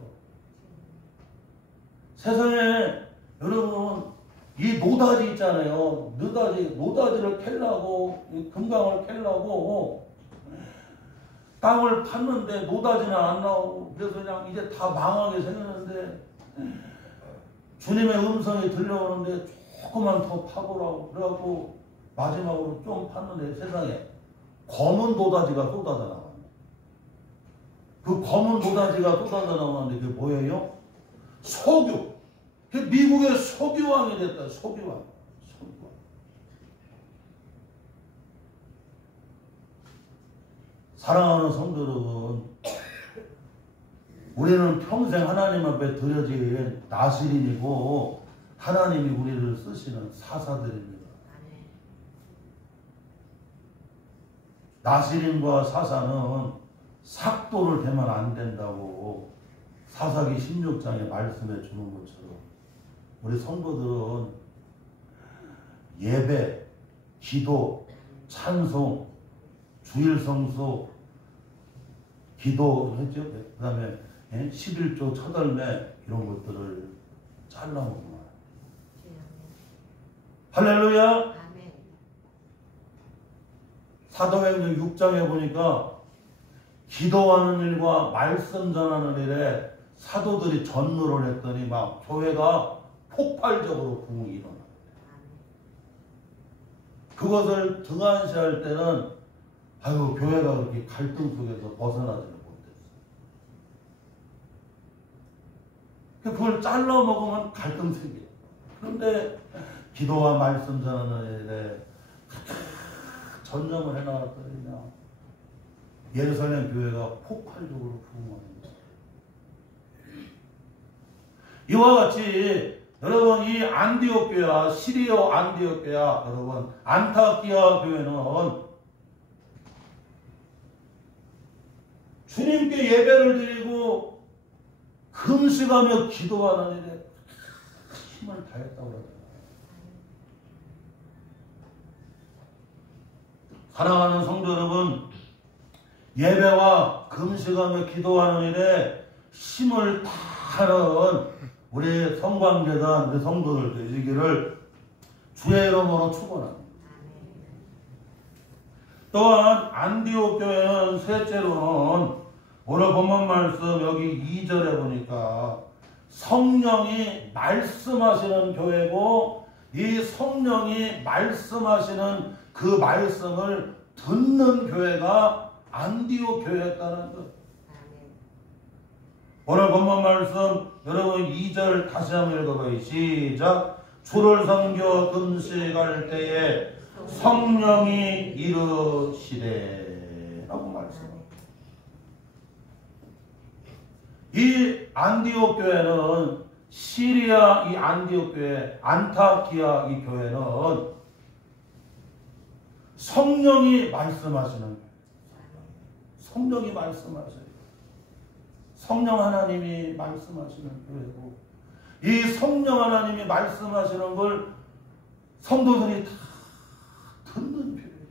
세상에 여러분 이 노다지 있잖아요. 노다지를 캘라고, 금강을 캘라고 땅을 팠는데 노다지는 안 나오고, 그래서 그냥 이제 다 망하게 생겼는데 주님의 음성이 들려오는데 조금만 더 파보라고 그래갖고 마지막으로 좀 팠는데 세상에 검은 노다지가 쏟아져 나왔네. 그 검은 노다지가 쏟아져 나오는데 그게 뭐예요? 석유. 미국의 석유왕이 됐다. 석유왕. 사랑하는 성도 여러분, 우리는 평생 하나님 앞에 드려질 나시린이고 하나님이 우리를 쓰시는 사사들입니다. 나시린과 사사는 삭도를 대면 안 된다고 사사기 16장에 말씀해 주는 것처럼 우리 성도들은 예배, 기도, 찬송, 주일성수, 기도했죠. 그 다음에 11조 첫월매 이런 것들을 잘라먹으면 할렐루야. 사도행전 6장에 보니까 기도하는 일과 말씀 전하는 일에 사도들이 전도를 했더니 막 교회가 폭발적으로 부흥이 일어나. 그것을 등한시할 때는 아유 교회가 그렇게 갈등 속에서 벗어나지는 못했어. 그걸 잘라 먹으면 갈등 생겨. 그런데 기도와 말씀 전하는 일에 전념을 해나갔더니 그냥 예루살렘 교회가 폭발적으로 부흥하는 거예요. 이와 같이 여러분 이 안디옥 교회와 시리아 안디옥 교회와 여러분 안타키아 교회는 주님께 예배를 드리고 금식하며 기도하는 일에 힘을 다했다고 그러잖아요. 사랑하는 성도 여러분, 예배와 금식하며 기도하는 일에 힘을 다하는 우리 성광재단 우리 성도들 되시기를 주의 이름으로 축원합니다. 또한 안디옥 교회는 셋째로는 오늘 본문 말씀 여기 2절에 보니까 성령이 말씀하시는 교회고 이 성령이 말씀하시는 그 말씀을 듣는 교회가 안디옥 교회였다는 것. 오늘 본문 말씀 여러분 2절 다시 한번 읽어봐요. 시작. 주를 섬겨 금식할 때에 성령이 이르시되 라고 말씀합니다. 이 안디옥 교회는 시리아 이 안디옥 교회 안타키아 이 교회는 성령이 말씀하시는 거예요. 성령이 말씀하셔요. 성령 하나님이 말씀하시는 교회고 이 성령 하나님이 말씀하시는 걸 성도들이 다 듣는 교회예요.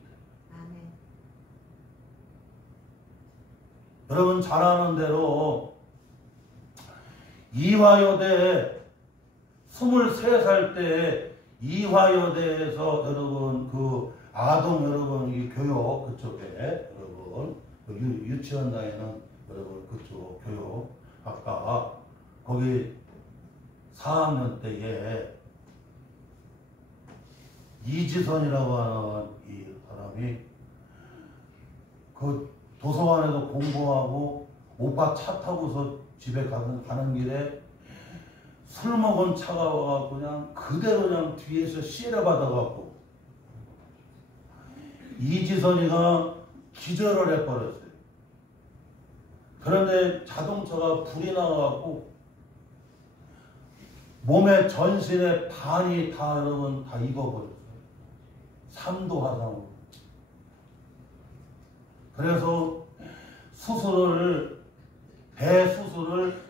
여러분 잘 아는 대로 이화여대 23살 때 이화여대에서 여러분 그 아동 여러분 이 교육 그쪽에 여러분 유치원장에는 여러분 그쪽 교육 아까 거기 4학년 때에 이지선이라고 하는 이 사람이 그 도서관에서 공부하고 오빠 차 타고서 집에 가는 길에 술 먹은 차가 와갖고 그냥 그대로 그냥 뒤에서 시에라 받아갖고 이지선이가 기절을 해버렸어요. 그런데 자동차가 불이 나가고 몸의 전신의 반이 다 여러분 다 익어버렸어요. 3도 화상으로. 그래서 대수술을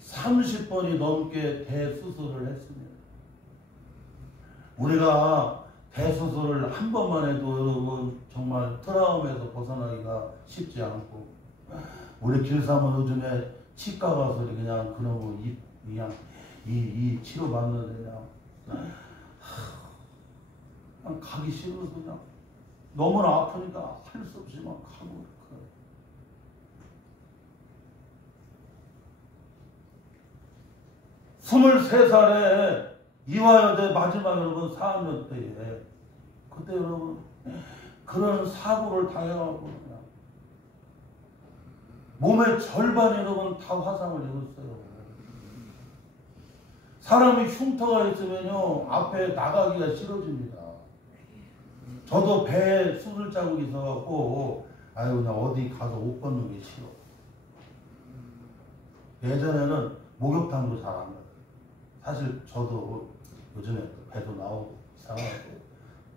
30번이 넘게 대수술을 했습니다. 우리가 대수술을 한 번만 해도 여러분 정말 트라우마에서 벗어나기가 쉽지 않고, 우리 길삼은 요즘에 치과 가서 그냥 그런 거 그냥 이 치료 받는데 그냥 가기 싫어서 그냥 너무나 아프니까 할 수 없이 막 가고 그래. 23살에 이화여대 마지막 여러분 4학년 때에 그때 여러분 그런 사고를 당해가지고 그냥 몸의 절반이 여러분 다 화상을 입었어요. 사람이 흉터가 있으면요 앞에 나가기가 싫어집니다. 저도 배에 수술 자국이 있어갖고 아유 나 어디 가서 옷 벗는 게 싫어. 예전에는 목욕탕도 잘 안 가요. 사실 저도 요즘에 배도 나오고 이상하고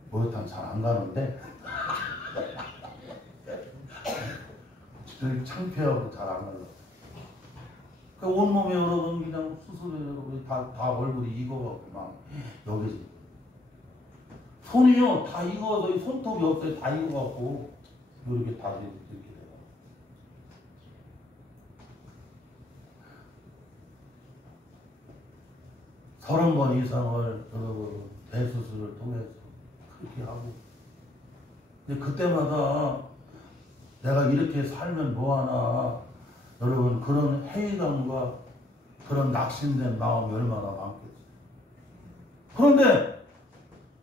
목욕탕 잘 안 가는데 창피하고 잘 안 가려고. 그 온몸에 여러분 그냥 수술에 여러분 다 얼굴이 익어갖고 막 여기 손이요 다 익어서 이 손톱이 없어요. 다 익어갖고 이렇게 다 이렇게 돼요. 서른 번 이상을 여러분 대수술을 통해서 그렇게 하고, 근데 그때마다 내가 이렇게 살면 뭐하나 여러분 그런 회의감과 그런 낙심된 마음이 얼마나 많겠어요. 그런데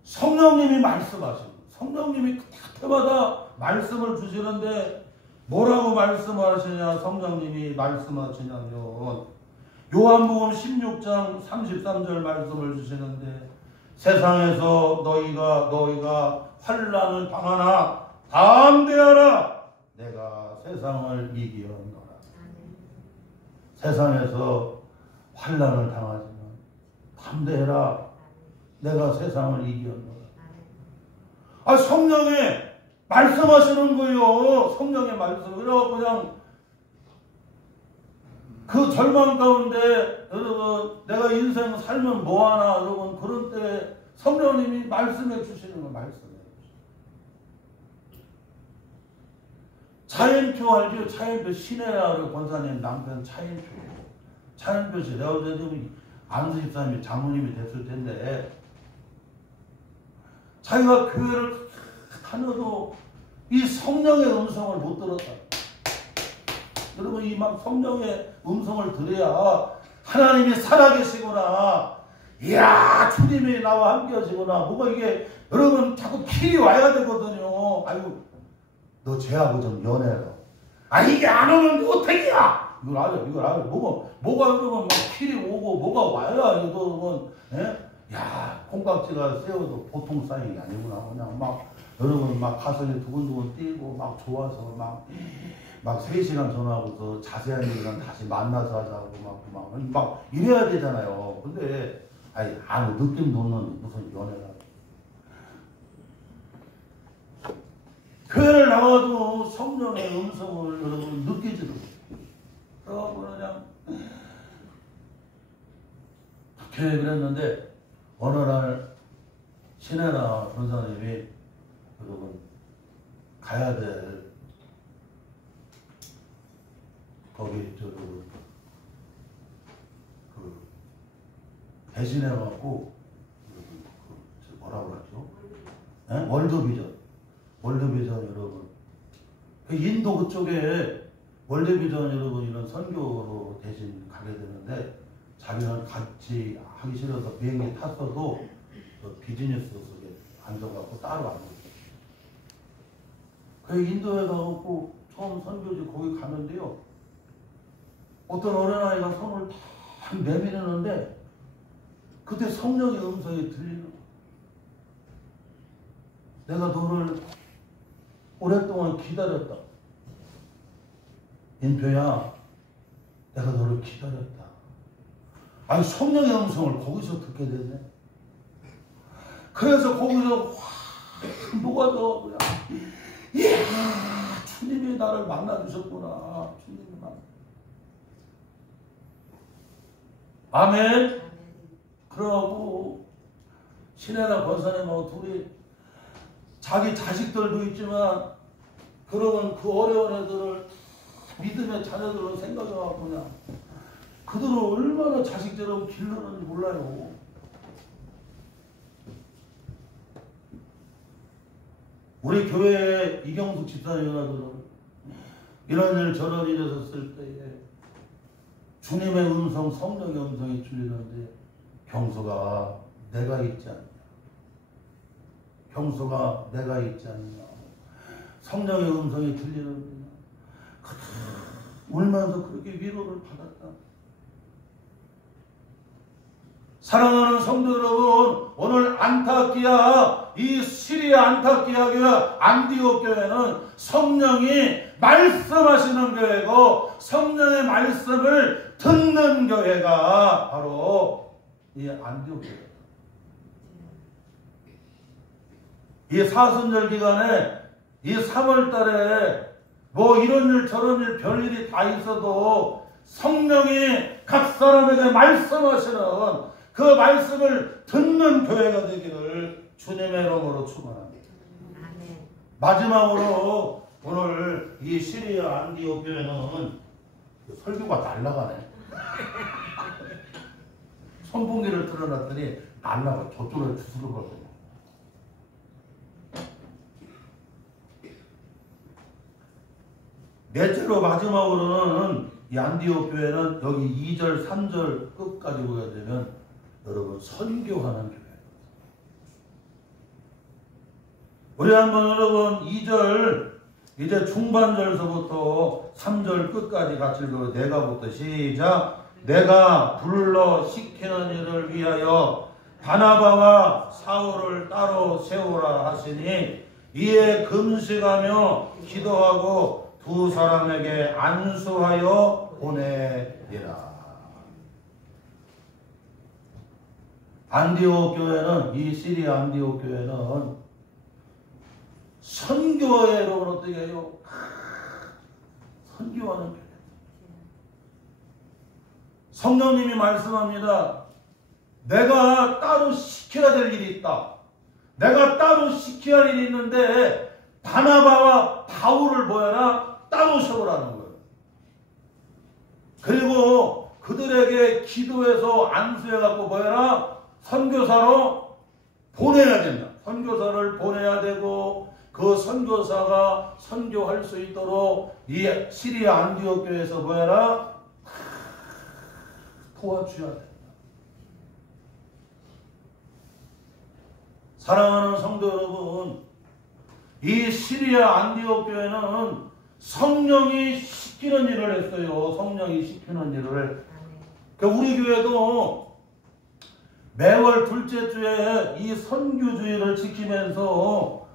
성령님이 말씀하십니다. 성령님이 그때마다 말씀을 주시는데 뭐라고 말씀하시냐 성령님이 말씀하시냐면 요한복음 16장 33절 말씀을 주시는데 세상에서 너희가 환난을 당하나 담대하라 내가 세상을 이기었노라. 세상에서 환난을 당하지만 담대해라 내가 세상을 이기었노라. 아 성령이 말씀하시는 거예요. 성령의 말씀. 그래서 그냥 그 절망 가운데 여러분 내가 인생 살면 뭐하나 여러분 그런 때 성령님이 말씀해 주시는 거 말씀해 주시는. 차인표 알죠? 차인표 신혜라 권사님 남편 차인표. 차인표 씨 내가 지금 안수 집사님이 장모님이 됐을 텐데 자기가 교회를 다녀도 이 성령의 음성을 못 들었다. 여러분 이 막 성령의 음성을 들어야 하나님이 살아계시구나. 이야 주님이 나와 함께 하시구나. 뭐가 이게 여러분 자꾸 길이 와야 되거든요. 아이고 너 쟤하고 좀 연애해라. 아 이게 안 오면 어떡이야. 이걸 알아. 뭐가 여러분 막 길이 오고 뭐가 와야 여러분 야 콩깍지가 세워도 보통 사이이 아니구나. 그냥 막 여러분 막 가슴이 두근두근 뛰고 막 좋아서 막 3시간 전화하고서 자세한 얘기는 다시 만나서 하자고 막 이래야 되잖아요. 근데 아니 아무 느낌도 없는 무슨 연애가. 교회를 나와도 성령의 음성을 여러분 느끼지도 못해요. 그냥 그렇게 그랬는데 어느 날 신혜나 권사님이 여러분 가야 될 거기 그 대신해갖고 뭐라고 하죠? 네? 월드비전 여러분 그 인도 그쪽에 월드비전 여러분 이런 선교로 대신 가게 되는데 자기는 같이 하기 싫어서 비행기 탔어도 그 비즈니스 속에 앉아갖고 따로 앉았어요. 그 인도에 가갖고 처음 선교지 거기 가는데요. 어떤 어린아이가 손을 탁 내미는데 그때 성령의 음성이 들리는 거야. 내가 너를 오랫동안 기다렸다. 인표야 내가 너를 기다렸다. 아니 성령의 음성을 거기서 듣게 되네. 그래서 거기서 확 녹아져. 그냥 이야, 주님이 나를 만나주셨구나. 주님이 아멘. 그러고 신혜나 권사님하고 둘이 자기 자식들도 있지만 그러면 그 어려운 애들을 믿음의 자녀들로 생각해갖고 그냥 그들을 얼마나 자식처럼 길러는지 몰라요. 우리 교회에 이경숙 집사님이라도 이런 일 저런 일에서 쓸 때에 주님의 음성, 성령의 음성이 들리는데 경수가 내가 있지 않냐. 경수가 내가 있지 않냐. 성령의 음성이 들리는데 울면서 그렇게 위로를 받았다. 사랑하는 성도 여러분, 오늘 안타키아, 이 시리아 안타키아 교회 안디옥 교회는 성령이 말씀하시는 교회고 성령의 말씀을 듣는 교회가 바로 이 안디옥 교회입니다. 이 사순절 기간에 이 3월 달에 뭐 이런 일 저런 일 별일이 다 있어도 성령이 각 사람에게 말씀하시는 그 말씀을 듣는 교회가 되기를 주님의 이름으로 축원합니다. 마지막으로 오늘 이 시리아 안디옥 교회는 설교가 날라가네. 선풍기를 틀어놨더니 날라가 저쪽으로 주스르거든요. 넷째로 마지막으로는 이 안디옥 교회는 여기 2절 3절 끝까지 보게 되면 여러분 선교하는 교회. 우리 한번 여러분 2절 이제 중반절서부터 3절 끝까지 같이 읽어요. 내가부터 시작. 내가 불러 시키는 일을 위하여 바나바와 사울을 따로 세우라 하시니 이에 금식하며 기도하고 두 사람에게 안수하여 보내리라. 안디옥 교회는 이 시리아 안디옥 교회는 선교의 여러분 어떻게 해요? 선교하는 교회. 성령님이 말씀합니다. 내가 따로 시켜야 될 일이 있다. 내가 따로 시켜야 할 일이 있는데 바나바와 바울을 보여라 따로 세우라는 거예요. 그리고 그들에게 기도해서 안수해갖고 보여라 선교사로 보내야 된다. 선교사를 보내야 되고 그 선교사가 선교할 수 있도록 이 시리아 안디옥 교회에서 보여라 도와줘야 된다. 사랑하는 성도 여러분, 이 시리아 안디옥 교회는 성령이 시키는 일을 했어요. 성령이 시키는 일을. 그러니까 우리 교회도 매월 둘째 주에 이 선교주의를 지키면서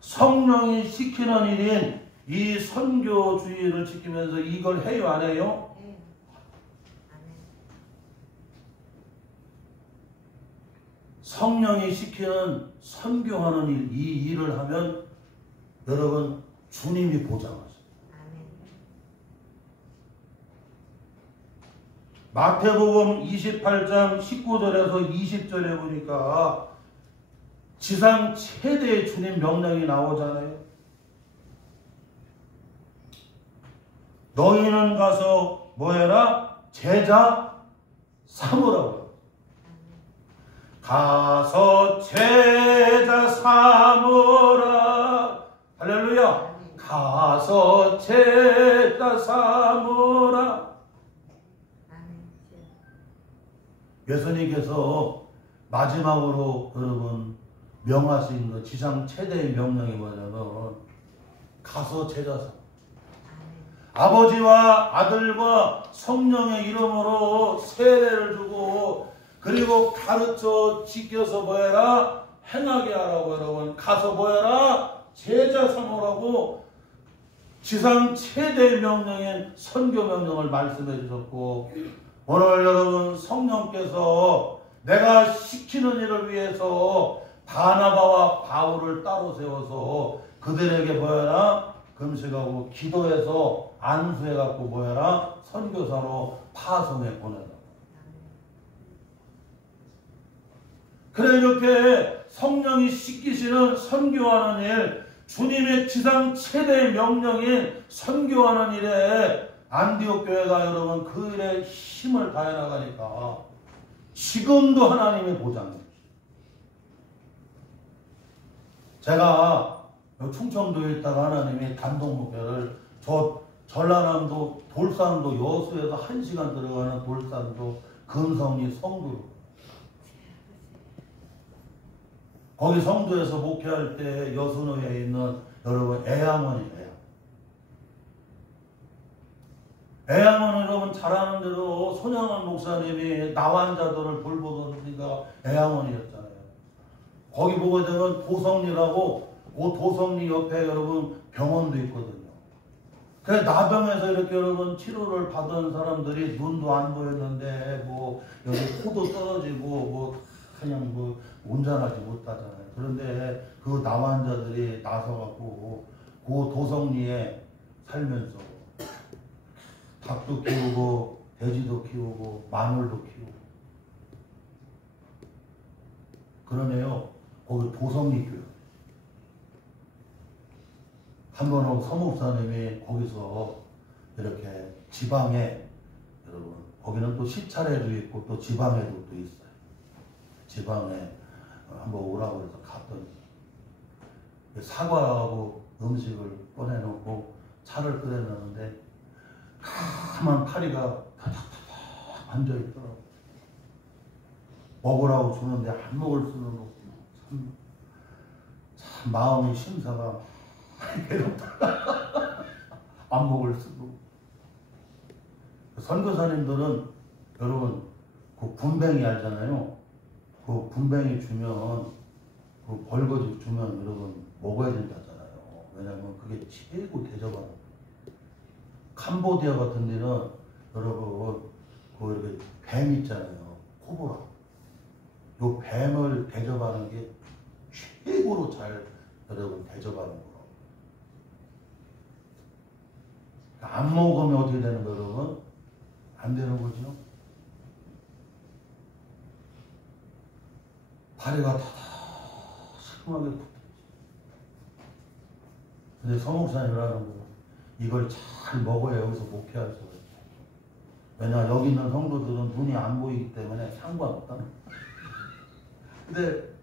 성령이 시키는 일인 이 선교주의를 지키면서 이걸 해요, 안 해요? 성령이 시키는 선교하는 일, 이 일을 하면 여러분 주님이 보장하세요. 마태복음 28장 19절에서 20절에 보니까 지상 최대의 주님 명령이 나오잖아요. 너희는 가서 뭐해라? 제자 삼으라고. 가서 제자 삼으라. 할렐루야. 가서 제자 삼으라. 예수님께서 마지막으로 여러분 명하신 그 지상 최대의 명령이 뭐냐면 가서 제자 삼. 아버지와 아들과 성령의 이름으로 세례를 주고 그리고 가르쳐 지켜서 지상 최대 명령인 선교 명령을 말씀해 주셨고, 오늘 여러분 성령께서 내가 시키는 일을 위해서 바나바와 바울을 따로 세워서 그들에게 뭐야라? 금식하고 기도해서 안수해갖고 뭐야라? 선교사로 파송해 보내라. 그래, 이렇게 성령이 시키시는 선교하는 일, 주님의 지상 최대 명령인 선교하는 일에 안디옥 교회가 여러분 그 일에 힘을 다해 나가니까 지금도 하나님의 보장이죠. 제가 충청도에 있다가 하나님이 단독목회를 전라남도 돌산도 여수에서 1시간 들어가는 돌산도 금성리 성도로 거기 성도에서 목회할 때 여수노에 있는 여러분 애양원이에요. 애양원 여러분 잘 아는 대로 손양원 목사님이 나환자들을 돌보던 데가 애양원이었잖아요. 거기 보게 되면 도성리라고 그 도성리 옆에 여러분 병원도 있거든요. 그래서 나병에서 이렇게 여러분 치료를 받은 사람들이 눈도 안 보였는데 뭐 여기 코도 떨어지고 뭐 그냥 뭐 온전하지 못하잖아요. 그런데 그 나환자들이 나서갖고 그 도성리에 살면서 닭도 키우고 돼지도 키우고 마늘도 키우고 그러네요. 거기 도성리 교회. 한번 서목사님이 거기서 이렇게 지방에 여러분 거기는 또 시찰에도 있고 또 지방에도 또 있어요. 지방에 한번 오라고 해서 갔더니 사과하고 음식을 꺼내놓고 차를 끓여놨는데 까만 파리가 타닥타닥 앉아있더라고. 먹으라고 주는데 안 먹을 수는 없고 참 마음의 심사가 괴롭다. 안 먹을 수도. 선교사님들은 여러분 그 분뱅이 알잖아요. 그 분뱅이 주면 그 벌거지 주면 여러분 먹어야 된다잖아요. 왜냐하면 그게 최고 대접하는. 캄보디아 같은 데는 여러분 그 이렇게 뱀 있잖아요. 코브라. 요 뱀을 대접하는 게 최고로 잘 여러분 대접하는 거. 안 먹으면 어떻게 되는 거예요, 여러분? 안 되는 거죠. 다리가 다다시하게 붙어있지. 근데 서목사님이라는 거 이걸 잘 먹어야 여기서 목회할 수가 있어요. 왜냐 여기 있는 성도들은 눈이 안 보이기 때문에 상관없다는 거예요. 근데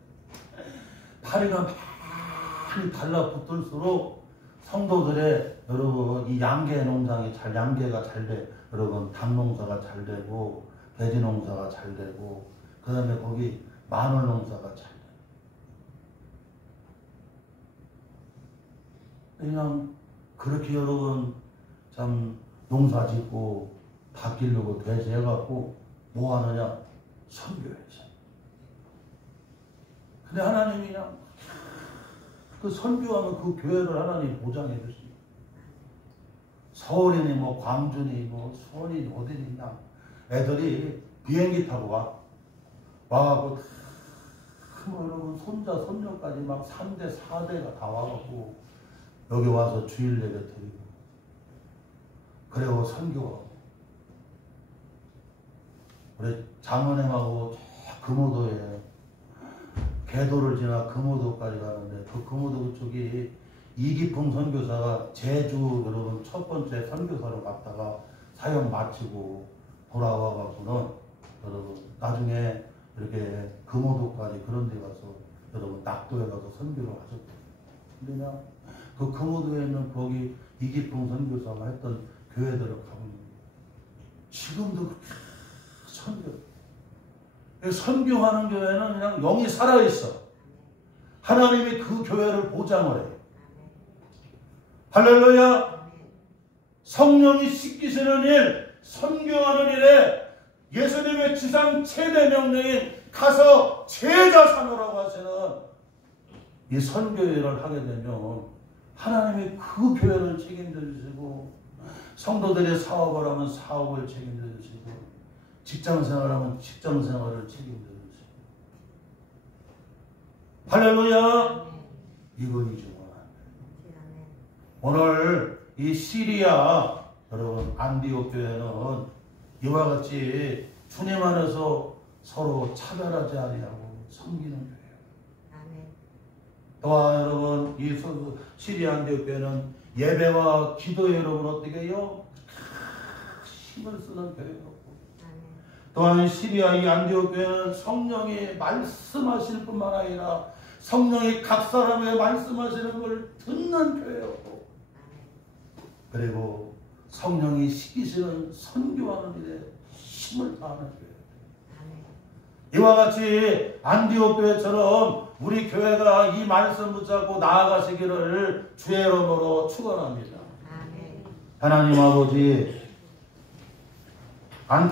다리가 많이 달라붙을수록 성도들의 여러분 이 양계 농장이 양계가 잘 돼. 여러분 닭 농사가 잘 되고 돼지 농사가 잘 되고 그 다음에 거기 마늘 농사가 잘 돼. 그냥 그렇게 여러분 참 농사 짓고 닭 기르고 돼지 해갖고 뭐 하느냐? 선교해야지. 근데 하나님이 그냥 그 선교하면 그 교회를 하나님 보장해 주십니다. 서울이니 뭐 광주니 뭐 수원이니 어디니 그냥 애들이 비행기 타고 와갖고 뭐 여러분 손자 손녀까지 막 3대 4대가 다 와갖고 여기 와서 주일 예배 드리고 그리고 선교하고 우리 장모님하고 금오도에 개도를 지나 금오도까지 가는데 그 금오도 쪽이 이기풍 선교사가 제주 여러분 첫 번째 선교사로 갔다가 사역 마치고 돌아와가지고는 여러분 나중에 이렇게 금오도까지 그런 데 가서 여러분 낙도에 가서 선교를 하셨거든요. 근데 그냥 그 금오도에 있는 거기 이기풍 선교사가 했던 교회들을 가면 지금도 선교하는 교회는 그냥 영이 살아있어. 하나님이 그 교회를 보장을 해요. 할렐루야. 성령이 씻기시는 일, 선교하는 일에 예수님의 지상 최대 명령인 가서 제자 삼으라고 하시는 이 선교회를 하게 되면 하나님이 그 교회를 책임져 주시고, 성도들이 사업을 하면 사업을 책임져 주시고, 직장 생활하면 직장 생활을 책임져 주시고. 할렐루야! 이거이죠. 오늘 이 시리아 여러분 안디옥 교회는 이와 같이 주님 안에서 서로 차별하지 아니하고 섬기는 교회예요. 또한 여러분 이 시리아 안디옥 교회는 예배와 기도에 여러분 어떻게 해요? 힘을 쓰는 교회예요. 또한 시리아 이 안디옥 교회는 성령이 말씀하실 뿐만 아니라 성령이 각 사람의 말씀하시는 걸 듣는 교회였고, 그리고 성령이 시키시는 선교하는 일에 힘을 다하는 교회. 이와 같이 안디옥 교회처럼 우리 교회가 이 말씀 붙잡고 나아가시기를 주의 이름으로 축원합니다. 하나님 아버지, 안타